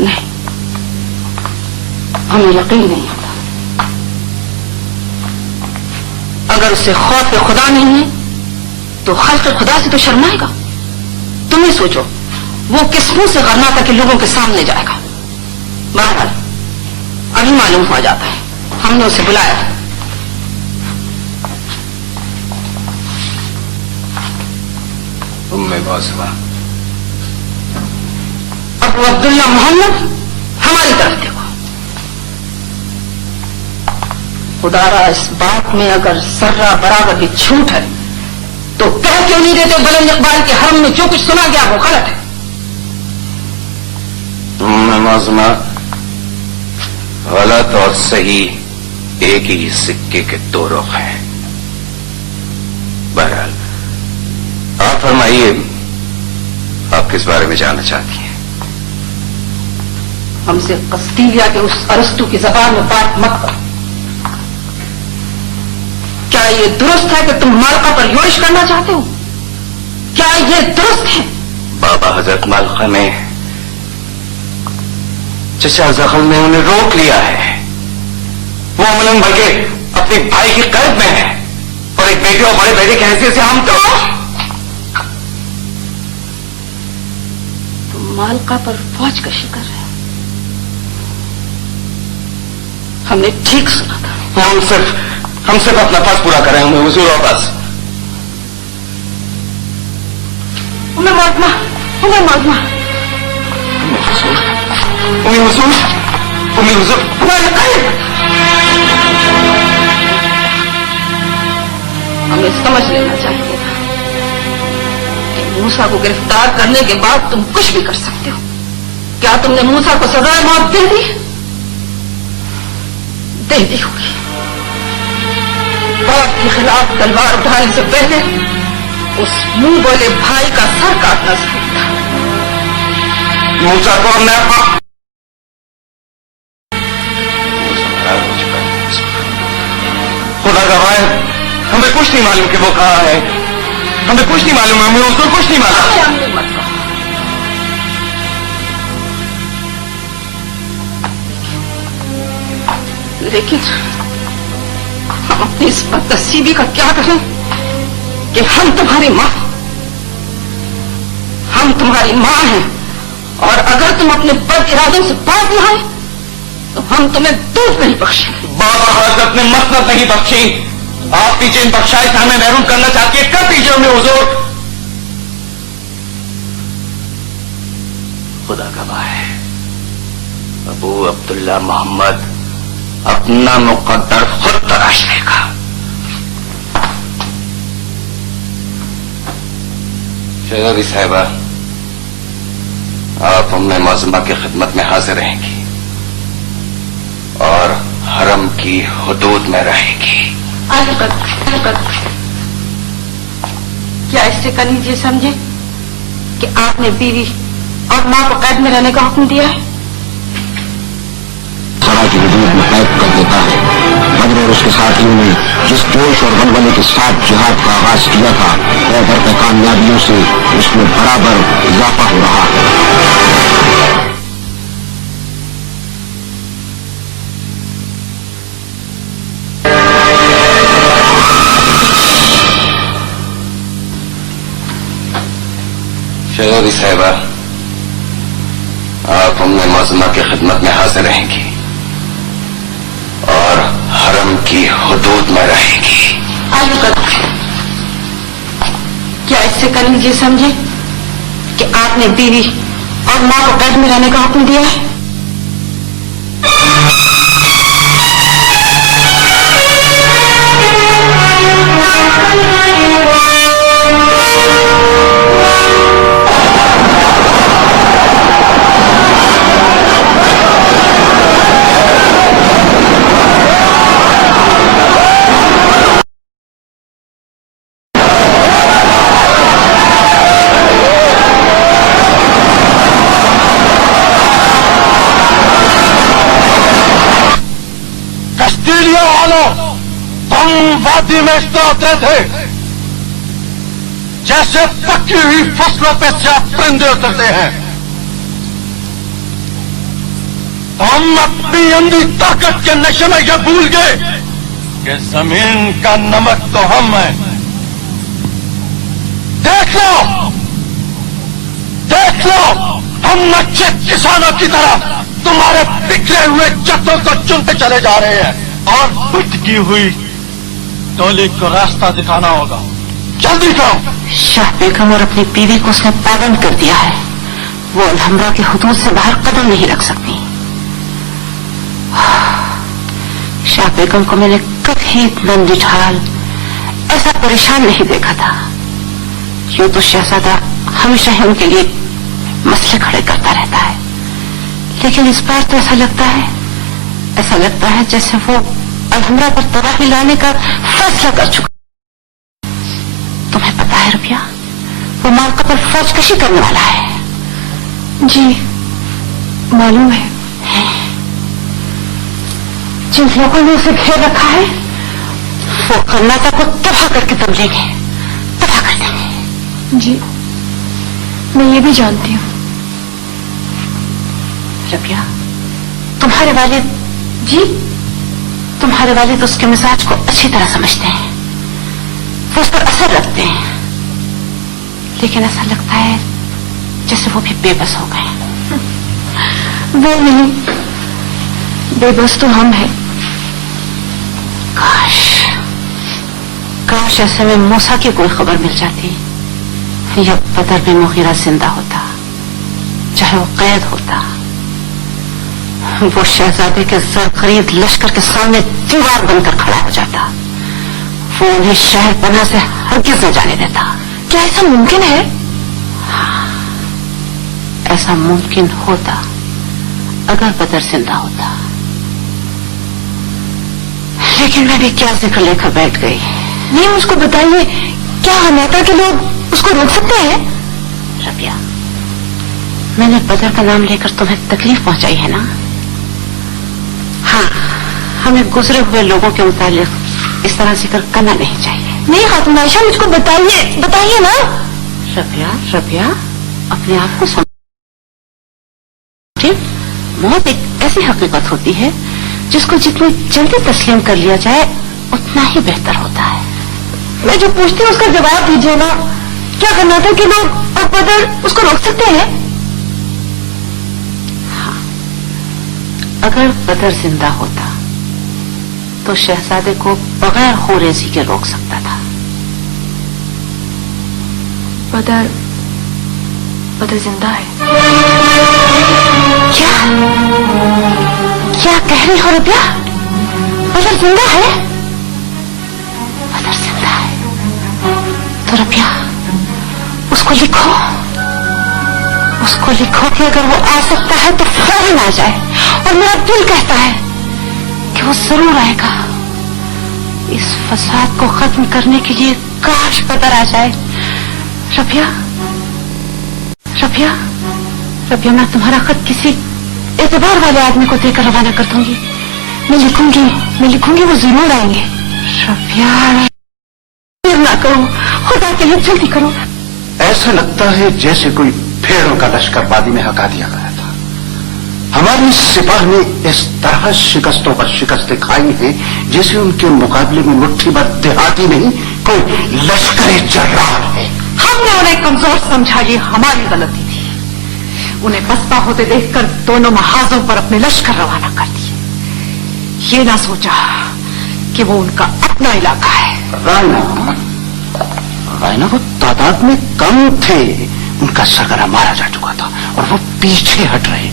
نہیں، ہمیں یقین نہیں ہوتا. اگر اسے خوف خدا نہیں ہے تو خلق خدا سے تو شرمائے گا. تم ہی سوچو وہ کس منہ سے غرناطہ کے لوگوں کے سامنے جائے گا. بہرحال ابھی معلوم ہو جاتا ہے. ہم نے اسے بلایا. معصومہ، ابو عبداللہ محمد ہماری طرف دیکھو. خدا را اس بات میں اگر ذرہ برابر بھی جھوٹ ہے تو کہہ کیوں نہیں دیتے بلند اقبال کے حرم میں جو کچھ سنا گیا وہ غلط ہے؟ معصومہ، غلط اور صحیح ایک ہی سکے کے دو رخ ہیں. بہرحال آپ فرمائیے، آپ کس بارے میں جاننا چاہتی ہیں؟ ہم سے قسطیلیہ کے اس ارسطو کی زبان میں بات مت کرو. کیا یہ درست ہے کہ تم مالکہ پر یورش کرنا چاہتے ہو؟ کیا یہ درست ہے؟ بابا حضرت مالکہ میں چچا زخم نے انہیں روک لیا ہے. وہ عملاً بلکہ اپنے بھائی کی قید میں ہے، اور ایک بیٹے اور بڑے بیٹے کی حیثیت سے ہم تو تم مالکہ پر فوج کشی کر رہے ہو. ہم نے ٹھیک سنا تھا. ہم صرف اپنا فرض پورا کر رہے ہیں حضور، اور بس. ہمیں سمجھ لینا چاہیے تھا کہ موسیٰ کو گرفتار کرنے کے بعد تم کچھ بھی کر سکتے ہو. کیا تم نے موسیٰ کو سزائے موت دے دی؟ دے دی ہوگی. باپ کے خلاف تلوار اٹھانے سے پہلے اس منہ بولے بھائی کا سر کاٹنا ضروری تھا. موسیٰ کو ہم نے خدا گواہ ہے، ہمیں کچھ نہیں معلوم کہ وہ کہاں ہے. ہمیں کچھ نہیں معلوم، ہمیں اس کو کچھ نہیں معلوم. لیکن ہم اپنی اس بدنصیبی کا کیا کریں کہ ہم تمہاری ماں ہیں، اور اگر تم اپنے بد ارادوں سے باز نہ آئے تو ہم تمہیں دودھ نہیں بخشیں. بابا حضرت نے مسنت نہیں بخشی. آپ کی جن بخشائش سے ہمیں محروم کرنا چاہتی ہے، کر دیجیے ہمیں حضور. خدا گواہ ہے، ابو عبداللہ محمد اپنا مقدر خود تراش لے گا. شہزادی صاحبہ، آپ ام معصومہ کی خدمت میں حاضر رہیں گی اور حرم کی حدود میں رہے گی. کیا اس سے کنیز یہ سمجھے کہ آپ نے بیوی اور ماں کو قید میں رہنے کا حکم دیا ہے؟ سرا کی حدود میں قید کر دیتا ہے. بدر اور اس کے ساتھیوں نے جس جوش اور ولولے کے ساتھ جہاد کا آغاز کیا تھا، خیبر کے کامیابیوں سے اس میں برابر اضافہ ہو رہا ہے. شہزادی صاحبہ، آپ ام معصومہ کی خدمت میں حاضر رہیں گی اور حرم کی حدود میں رہے گی. کیا اس سے کنیز یہ سمجھے کہ آپ نے بیوی اور ماں کو قید میں رہنے کا حکم دیا ہے؟ وادی میں اس طرح ہوتے تھے جیسے پکی ہوئی فصلوں پہ سیاہ پرندے اترتے ہیں. ہم اپنی اندھی طاقت کے نشے میں یہ بھول گئے کہ زمین کا نمک تو ہم ہیں. دیکھ لو ہم اچھے کسانوں کی طرح تمہارے بکھرے ہوئے جتوں کو چنتے چلے جا رہے ہیں، اور بٹ کی ہوئی ٹولی کو راستہ دکھانا ہوگا. जल्दी करो। शाह बेगम और अपनी बीवी को उसने पाबंद कर दिया है। वो अलहमरा के हुदूद से बाहर कदम नहीं रख सकती। शाह बेगम को मैंने कभी इतना निढाल, ऐसा परेशान नहीं देखा था। यूं तो शहजादा हमेशा ही उनके लिए मसले खड़े करता रहता है, लेकिन इस बार तो ऐसा लगता है जैसे वो अलहमरा पर तबाही लाने का फैसला कर चुका। तुम्हें पता है रुपया, वो मालका पर फौजकशी करने वाला है। जी मालूम है। जिन लोगों ने उसे घेर रखा है वो कर्नाटक को तबाह करके दम लेंगे, तबाह कर देंगे। जी मैं ये भी जानती हूँ। रबिया, तुम्हारे वालिद उसके मिजाज को अच्छी तरह समझते हैं, वो उस पर असर रखते हैं, लेकिन ऐसा लगता है जैसे वो भी बेबस हो गए। वो नहीं, बेबस तो हम हैं। काश ऐसे में मूसा की कोई खबर मिल जाती, या बदर में मुगीरा जिंदा होता, चाहे वो कैद होता। वो शहजादे के जरखरीद लश्कर के सामने दीवार बनकर खड़ा हो जाता। वो उन्हें शहर पनाह से हरगिज न जाने देता। क्या ऐसा मुमकिन है? ऐसा मुमकिन होता अगर बदर जिंदा होता, लेकिन मैं भी क्या जिक्र लेकर बैठ गई। नहीं मुझको बताइए, क्या हनाता के लोग उसको रोक सकते हैं? रबिया, मैंने बदर का नाम लेकर तुम्हें तकलीफ पहुंचाई है ना? हाँ, हमें गुजरे हुए लोगों के मुतालिक इस तरह जिक्र करना नहीं चाहिए। नहीं खातून आयशा, मुझको बताइए ना। रबिया, अपने आप को मौत एक ऐसी हकीकत होती है जिसको जितनी जल्दी तस्लीम कर लिया जाए उतना ही बेहतर होता है। मैं जो पूछती हूँ उसका जवाब दीजिए ना। क्या कर्नाटक के लोग और बदर उसको रोक सकते हैं? हाँ, अगर बदर जिंदा होता तो शहजादे को बगैर होरेजी के रोक सकता था। बदर जिंदा है। क्या कह रही हो रबिया? बदर जिंदा है? बदर जिंदा है तो रबिया उसको लिखो कि अगर वो आ सकता है तो फौरन आ जाए, और मेरा दिल कहता है कि वो जरूर आएगा। इस फसाद को खत्म करने के लिए काश बदर आ जाए। रबिया, मैं तुम्हारा खत किसी एतबार वाले आदमी को देकर रवाना कर दूंगी। मैं लिखूंगी वो जरूर आएंगे। रबिया, देर ना करो, खुदा के लिए जल्दी करो। ऐसा लगता है जैसे कोई भेड़ों का लश्कर वादी में हका दिया गया था। हमारी सिपाह ने इस तरह शिकस्तों पर शिकस्तें खाई हैं जैसे उनके मुकाबले में मुट्ठी भर देहाती नहीं, कोई लश्कर जर्रार है। हमने उन्हें कमजोर समझा, ये हमारी गलती थी। उन्हें बस्ता होते देखकर दोनों महाजों पर अपने लश्कर रवाना कर दिए। ये ना सोचा कि वो उनका अपना इलाका है। रायना वो तादाद में कम थे, उनका सरगना मारा जा चुका था और वो पीछे हट रहे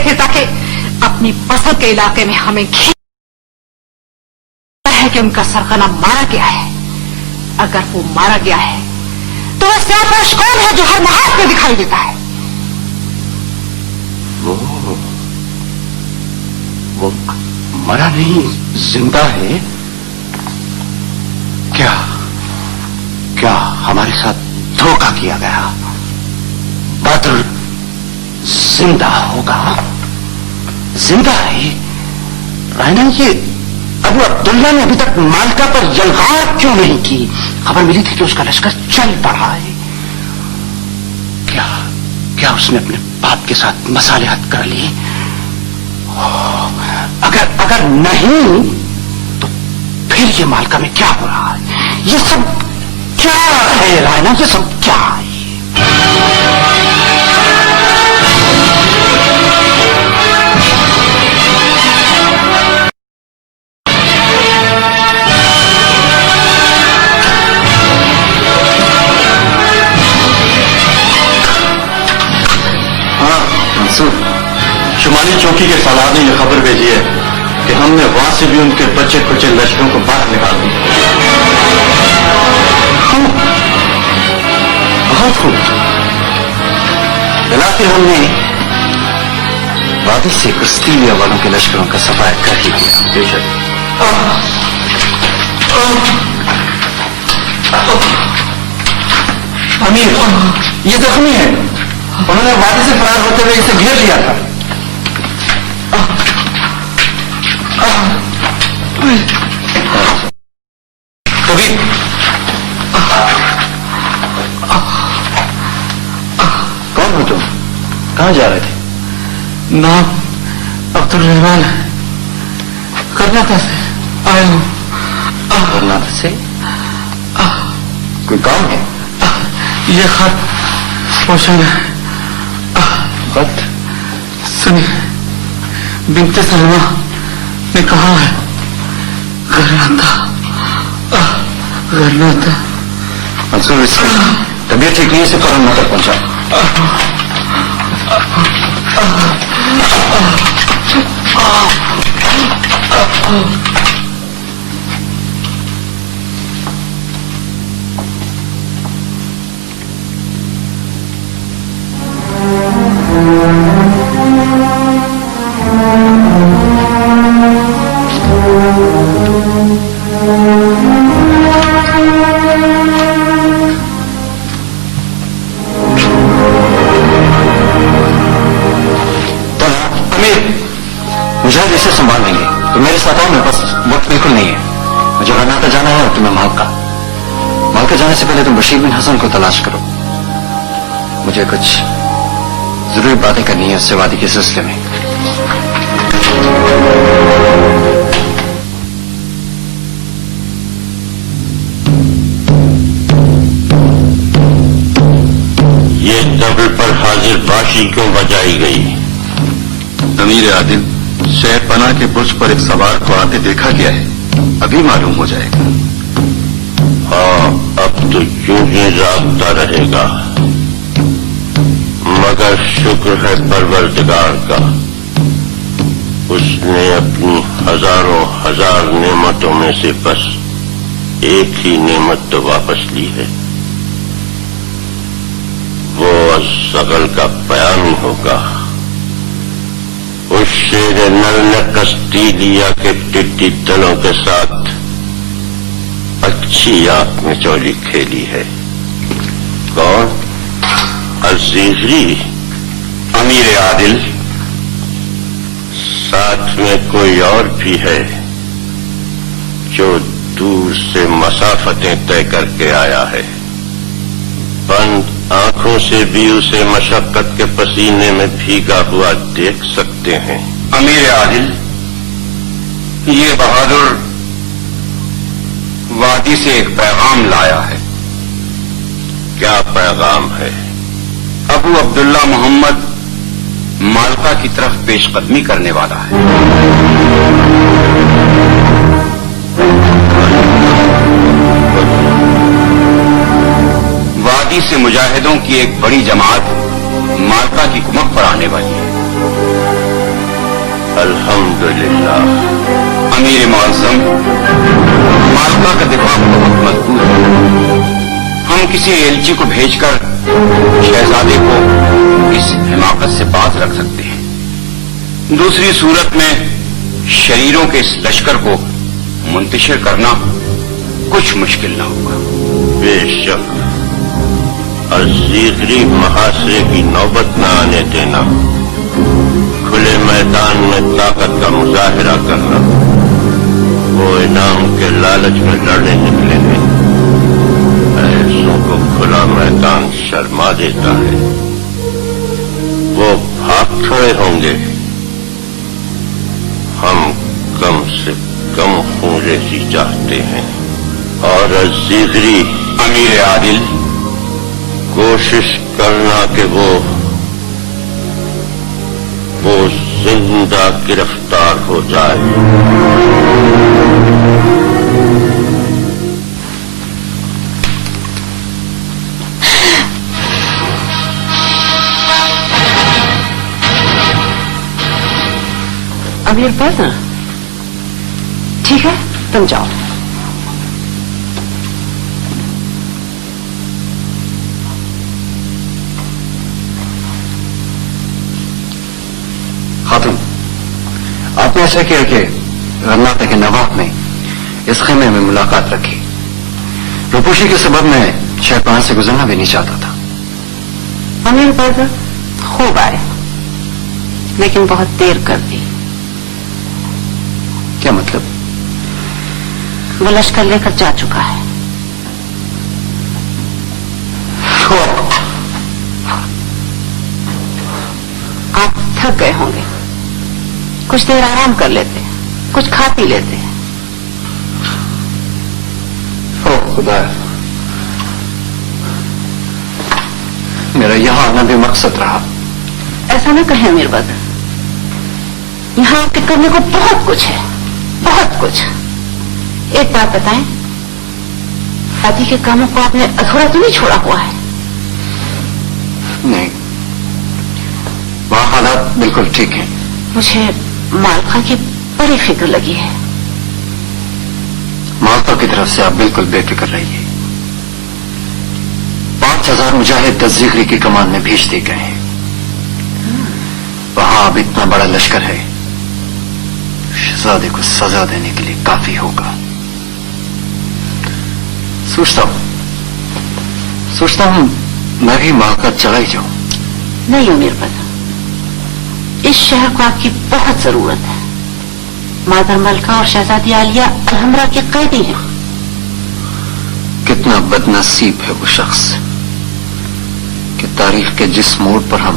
थे ताकि अपनी पसंद के इलाके में हमें है कि उनका सरगना मारा गया है। अगर वो मारा गया है तो वह सरफराज कौन है जो हर महाज में दिखाई देता है? वो मरा नहीं, जिंदा है। क्या हमारे साथ धोखा किया गया? बदर जिंदा होगा? जिंदा है रायना। ये अबू अब्दुल्ला ने अभी तक मालका पर यलगार क्यों नहीं की? खबर मिली थी कि उसका लश्कर चल पड़ा है। क्या उसने अपने बाप के साथ मसालेहत कर ली? अगर नहीं तो फिर ये मालका में क्या हो रहा है? ये सब क्या है रायना? ये सब क्या है? منصور، شمالی چوکی کے سالار نے یہ خبر بھیجی ہے کہ ہم نے وہاں سے بھی ان کے بچے کچے لشکروں کو باہر نکال دیا۔ بہت خوب، بلاخر ہم نے وادی سے کستیلیا والوں کے لشکروں کا صفایا کر ہی دیا۔ بے شک۔ امیر، یہ زخمی ہے، انہوں نے وادی سے فرار ہوتے ہوئے اسے گھیر لیا تھا۔ کبھی کون ہو تم؟ کہاں جا رہے تھے؟ نام عبد الرحمان، کرناٹک سے آیا ہوں۔ کرناٹک سے؟ کوئی کام ہے؟ یہ خط روشن ہے۔ خط؟ سنی، بنت سلمہ نے کہا ہے غرناتا۔ منصور، اس کی طبیعت ٹھیک نہیں سے فوراً مدد پہنچا۔ مجاہد اسے سنبھال لیں گے، تو میرے ساتھ آؤ، میرے پاس وقت بالکل نہیں ہے۔ مجھے غرناطہ جانا ہے اور تمہیں مالکا جانے سے پہلے تم بشیر بن حسن کو تلاش کرو۔ مجھے کچھ ضروری باتیں کرنی ہے اس سے وادی کے سلسلے میں۔ یہ ڈبل پر حاضر باشی کیوں بجائی گئی؟ امیر عادل، شہر پناہ کے برج پر ایک سوار کو آتے دیکھا گیا ہے، ابھی معلوم ہو جائے گا۔ ہاں، اب تو یوں ہی رابطہ رہے گا، مگر شکر ہے پروردگار کا، اس نے اپنی ہزاروں ہزار نعمتوں میں سے بس ایک ہی نعمت تو واپس لی ہے، وہ الصقل کا پیامی ہوگا۔ اس شیر نل نے کسٹیلیا کے ٹڈی دلوں کے ساتھ اچھی آنکھ میں چولی کھیلی ہے۔ کون؟ الزیغری؟ امیر عادل، ساتھ میں کوئی اور بھی ہے جو دور سے مسافتیں طے کر کے آیا ہے، بند آنکھوں سے بھی اسے مشقت کے پسینے میں بھیگا ہوا دیکھ سکتے ہیں۔ امیر عادل، یہ بہادر وادی سے ایک پیغام لایا ہے۔ کیا پیغام ہے؟ ابو عبداللہ محمد مالکا کی طرف پیش قدمی کرنے والا ہے۔ وادی سے مجاہدوں کی ایک بڑی جماعت مالکا کی کمک پر آنے والی ہے۔ الحمدللہ۔ امیر معظم، مالکا کا دفاع بہت مضبوط ہے، ہم کسی ایلچی کو بھیج کر شہزادے کو اس حماقت سے باز رکھ سکتے ہیں۔ دوسری صورت میں شریروں کے اس لشکر کو منتشر کرنا کچھ مشکل نہ ہوگا۔ بے شک الزیغری محاصرے کی نوبت نہ آنے دینا، کھلے میدان میں طاقت کا مظاہرہ کرنا، وہ انعام کے لالچ میں لڑنے نکلے ہیں، ایسوں کو کھلا میدان شرما دیتا ہے، وہ بھاگ کھڑے ہوں گے، ہم کم سے کم خون ریزی چاہتے ہیں۔ اور الزیغری، امیر عادل، کوشش کرنا کہ وہ زندہ گرفتار ہو جائے۔ अमीर बद्र, ठीक है तुम जाओ। खातून, आपने ऐसा किया कि गन्नाते के नवाब में इस खेमे में मुलाकात रखी। रूपोशी के सबब में शायद वहां से गुजरना भी नहीं चाहता था। अमीर बद्र खूब आए, लेकिन बहुत देर कर दी। क्या मतलब? वो लश्कर लेकर जा चुका है। आप थक गए होंगे, कुछ देर आराम कर लेते, कुछ खा पी लेते। ओ खुदा, मेरा यहां आना भी मकसद रहा। ऐसा न कहें अमीर बद्र, यहां आपके करने को बहुत कुछ है, बहुत कुछ। एक बात बताएं, शादी के कामों को आपने अधूरा तो नहीं छोड़ा हुआ है? नहीं, वहां हालात बिल्कुल ठीक हैं। मुझे मालका की बड़ी फिक्र लगी है। मालका की तरफ से आप बिल्कुल बेफिक्र रहिए। 5000 मुजाहिद दस-जिगरी की कमान में भेज दिए गए हैं। वहां अब इतना बड़ा लश्कर है, शहजादे को सजा देने के लिए काफी होगा। सोचता हूं मैं भी मालका चला ही जाऊं। नहीं अमीर बद्र, इस शहर को आपकी बहुत जरूरत है। मादर मलका और शहजादी आलिया अलहमरा के कैदी हैं। कितना बदनसीब है वो शख्स कि तारीख के जिस मोड़ पर हम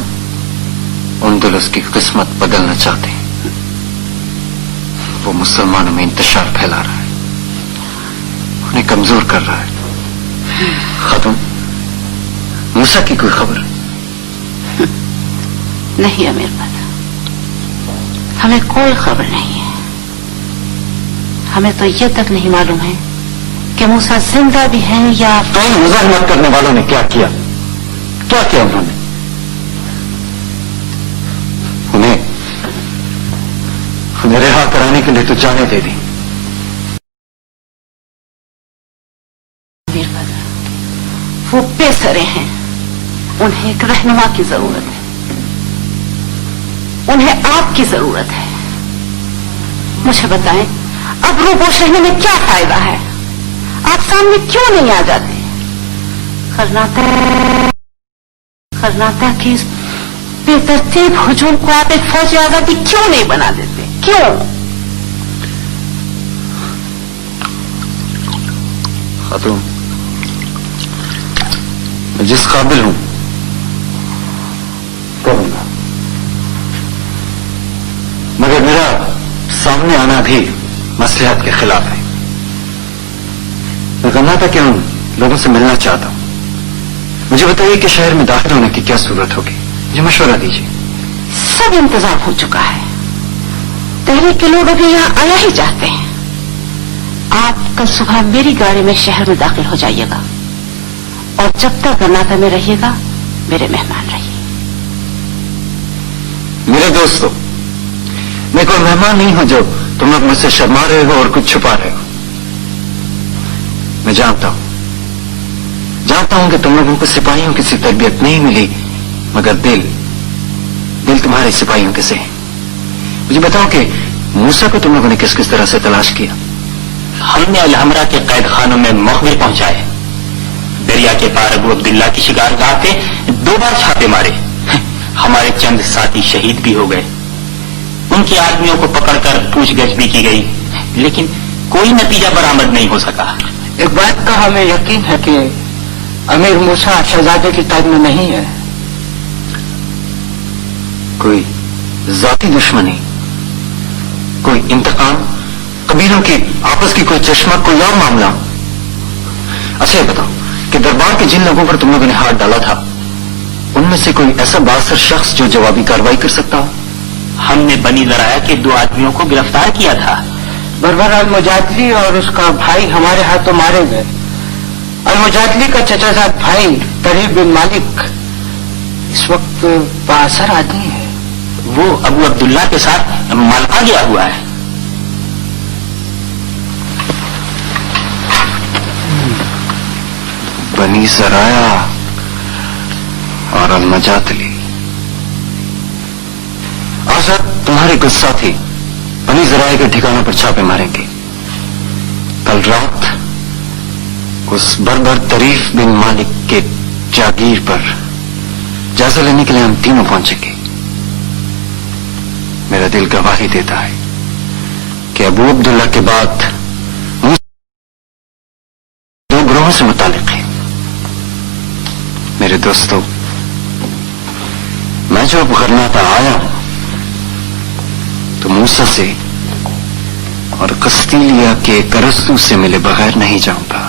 अंदलुस की किस्मत बदलना चाहते हैं, वो मुसलमानों में इंतशार फैला रहा है, उन्हें कमजोर कर रहा है। खातून, मूसा की कोई खबर? नहीं अमीर बद्र, हमें कोई खबर नहीं है। हमें तो ये तक नहीं मालूम है कि मूसा जिंदा भी हैं या। तो इन मुजाहिमत करने वालों ने क्या किया? क्या किया उन्होंने? उन्हें रिहा कराने के लिए तो जाने दे दी। अमीर बद्र, वो बेसरे हैं, उन्हें एक रहनुमा की जरूरत है, उन्हें आपकी जरूरत है। मुझे बताएं, अब रूपोश रहने में क्या फायदा है? आप सामने क्यों नहीं आ जाते? खरनाता की इस बेतरतीब हुजूम को आप एक फौज आजादी क्यों नहीं बना देते? क्यों? खातून, मैं जिस काबिल हूं करूंगा, मगर मेरा सामने आना भी मसलहत के खिलाफ है। मैं कर्नाटक के उन लोगों से मिलना चाहता हूं। मुझे बताइए कि शहर में दाखिल होने की क्या सूरत होगी, मुझे मशवरा दीजिए। सब इंतजाम हो चुका है, तहरीक के लोग अभी यहाँ आया ही चाहते हैं। आप कल सुबह मेरी गाड़ी में शहर में दाखिल हो जाइएगा, और जब तक कर्नाटक में रहिएगा मेरे मेहमान रहिए। मेरे दोस्तों, मैं कोई मेहमान नहीं हूं जो तुम लोग मुझसे शर्मा रहे हो और कुछ छुपा रहे हो। मैं जानता हूं कि तुम लोगों को सिपाहियों की सी तरबियत नहीं मिली, मगर दिल तुम्हारे सिपाहियों के से है। मुझे बताओ कि मूसा को तुम लोगों ने किस किस तरह से तलाश किया? हमने अलहमरा के कैद खानों में मुखबिर पहुंचाए, दरिया के पार अबू अब्दुल्ला की शिकारगाह पे 2 बार छापे मारे। हमारे चंद साथी शहीद भी हो गए, उनके आदमियों को पकड़कर पूछगछ भी की गई, लेकिन कोई नतीजा बरामद नहीं हो सका। एक बात का हमें यकीन है कि अमीर मूसा शहजादे की कैद में नहीं है। कोई जाती दुश्मनी, कोई इंतकाम, कबीलों की आपस की कोई चश्मा, कोई और मामला? अच्छा ये बताओ कि दरबार के जिन लोगों पर तुम लोगों ने हाथ डाला था, उनमें से कोई ऐसा बासर शख्स जो जवाबी कार्रवाई कर सकता हो? हमने बनी जराया के 2 आदमियों को गिरफ्तार किया था। बरबर अल-मुजादली और उसका भाई हमारे हाथों मारे गए। अल-मुजादली का चचाजाद भाई तरीब बिन मालिक इस वक्त बासर आदमी है। वो अबू अब्दुल्ला के साथ मलका गया हुआ है। बनी ज़राया और अल-मजातली, आज रात तुम्हारे गुस्सा थी बनी ज़राया के ठिकानों पर छापे मारेंगे। कल रात उस बर्बर तरीफ बिन मालिक के जागीर पर जायजा लेने के लिए हम तीनों पहुंचेंगे। मेरा दिल गवाही देता है कि अबू अब्दुल्ला के बाद दो ग्रोहों से मुतालिक है। मेरे दोस्तों, मैं जो अब गरनाता आया हूं तो मूसा से और कस्तीलिया के करस्तू से मिले बगैर नहीं जाऊंगा।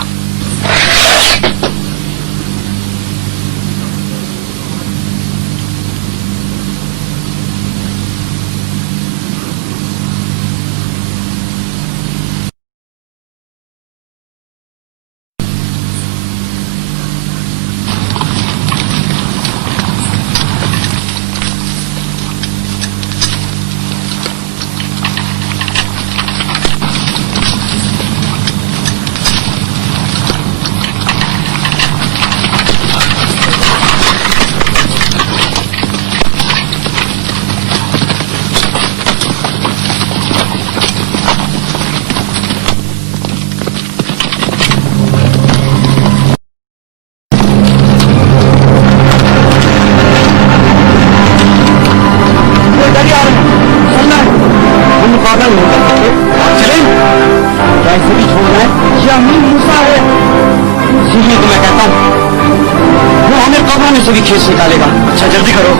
खेस निकालेगा। अच्छा जल्दी करो।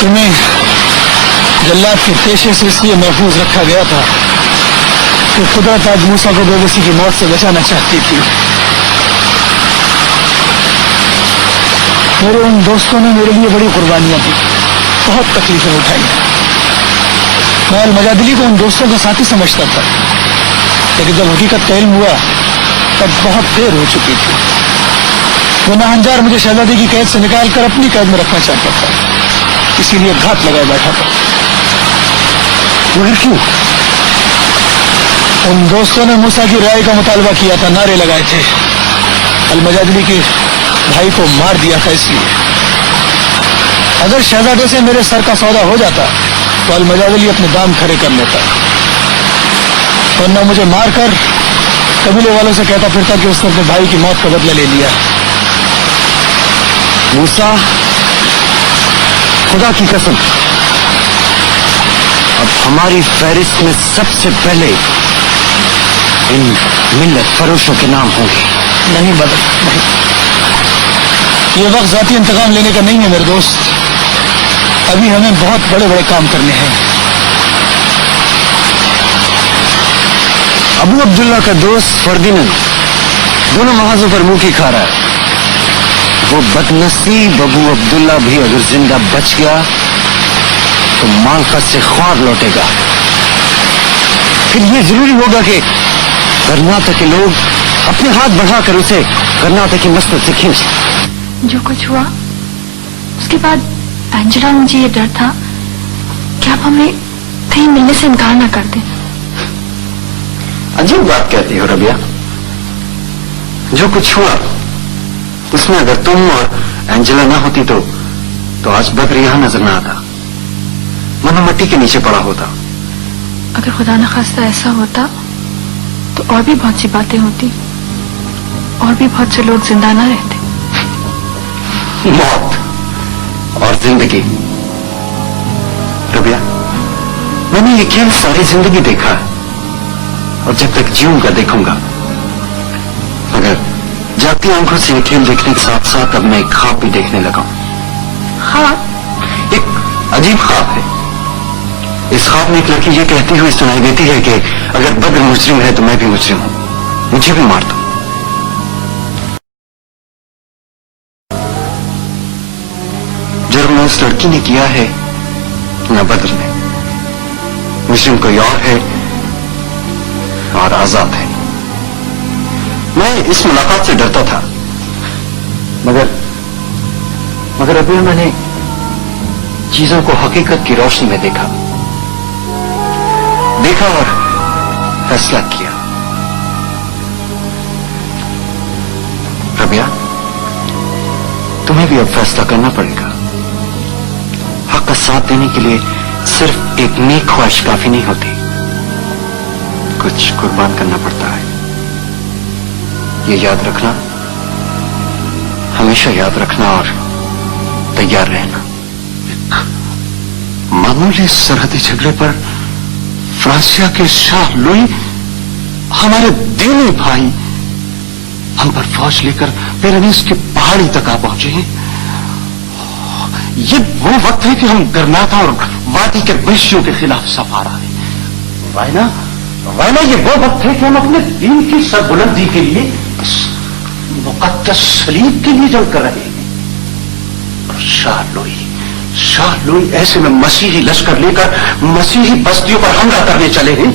तुम्हें जल्लाद के पेशे से इसलिए महफूज रखा गया था कि कुदरत आज मूसा को बेबसी की मौत से बचाना चाहती थी। मेरे उन दोस्तों ने मेरे लिए बड़ी कुर्बानियां दी, बहुत तकलीफें उठाई। मैं अल-मजादली को उन दोस्तों का साथी समझता था, लेकिन जब हकीकत का इल्म हुआ तब बहुत देर हो चुकी थी। वो नाहंजार मुझे शहजादी की कैद से निकाल कर अपनी कैद में रखना चाहता था, इसीलिए घात लगाए बैठा था। मगर क्यों? उन दोस्तों ने मूसा की राय का मुतालबा किया था, नारे लगाए थे, अल-मजादली के भाई को मार दिया था। इसलिए अगर शहजादे से मेरे सर का सौदा हो जाता तो अल-मजादली अपने दाम खड़े कर लेता, वरना मुझे मारकर कबीले वालों से कहता फिरता कि उसने अपने भाई की मौत का बदला ले लिया। मूसा, खुदा की कसम, अब हमारी फहरिस्त में सबसे पहले इन मिल्लत फरोशों के नाम होंगे। नहीं बदल, नहीं। ये वक्त जाती इंतकाम लेने का नहीं है मेरे दोस्त, अभी हमें बहुत बड़े बड़े काम करने हैं। अबू अब्दुल्ला का दोस्त फर्दिनंद दोनों महाजों पर मुंह की खा रहा है। वो बदनसीब अबू अब्दुल्ला भी अगर जिंदा बच गया तो मालका से ख्वार लौटेगा। फिर ये जरूरी होगा कि कर्नाटक के लोग अपने हाथ बढ़ाकर उसे कर्नाटक की मस्तक से खींच। जो कुछ हुआ उसके बाद एंजेला, मुझे ये डर था कि आप हमें कहीं मिलने से इनकार ना कर दें। अजीब बात कहती हो रबिया। जो कुछ हुआ उसमें अगर तुम और एंजेला ना होती तो आज बद्र यहां नजर ना आता, मनो मट्टी के नीचे पड़ा होता। अगर खुदा न खास्ता ऐसा होता तो और भी बहुत सी बातें होती, और भी बहुत से लोग जिंदा ना रहते। मौत और जिंदगी। रबिया, मैंने ये खेल सारी जिंदगी देखा है और जब तक जीऊंगा देखूंगा, मगर जागती आंखों से ये खेल देखने के साथ साथ अब मैं एक ख्वाब भी देखने लगा हूं। ख्वाब? एक अजीब ख्वाब है। इस ख्वाब में एक लड़की ये कहती हुई सुनाई देती है कि अगर बद्र मुजरिम है तो मैं भी मुजरिम हूं, मुझे भी मार दो। जुर्म उस लड़की ने किया है न बद्र ने। मुजरिम कोई और है और आजाद है। मैं इस मुलाकात से डरता था, मगर अभी मैंने चीजों को हकीकत की रोशनी में देखा और फैसला किया। रबिया, तुम्हें भी अब फैसला करना पड़ेगा। हक का साथ देने के लिए सिर्फ एक नेक ख्वाहिश काफी नहीं होती, कुछ कुर्बान करना पड़ता है। ये याद रखना, हमेशा याद रखना और तैयार रहना। मामूली सरहदी झगड़े पर फ्रांसिया के शाह लुई, हमारे दीनी भाई, हम पर फौज लेकर पेरेनीस की पहाड़ी तक आ पहुंचे हैं। ये वो वक्त है कि हम गरनाता और वादी के वैश्यों के खिलाफ सफारा है। वायना, ये वो वक्त है कि हम अपने दीन की सरबुलंदी के लिए, इस मुकद्दस सलीब के लिए जंग कर रहे हैं। और शाह लुई ऐसे में मसीही लश्कर लेकर मसीही बस्तियों पर हमला करने चले हैं।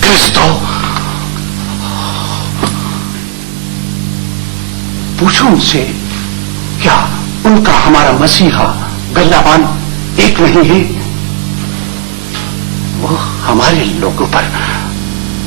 क्रिस्तो, पूछो उनसे, क्या उनका हमारा मसीहा गल्लाबान एक नहीं है? वो हमारे लोगों पर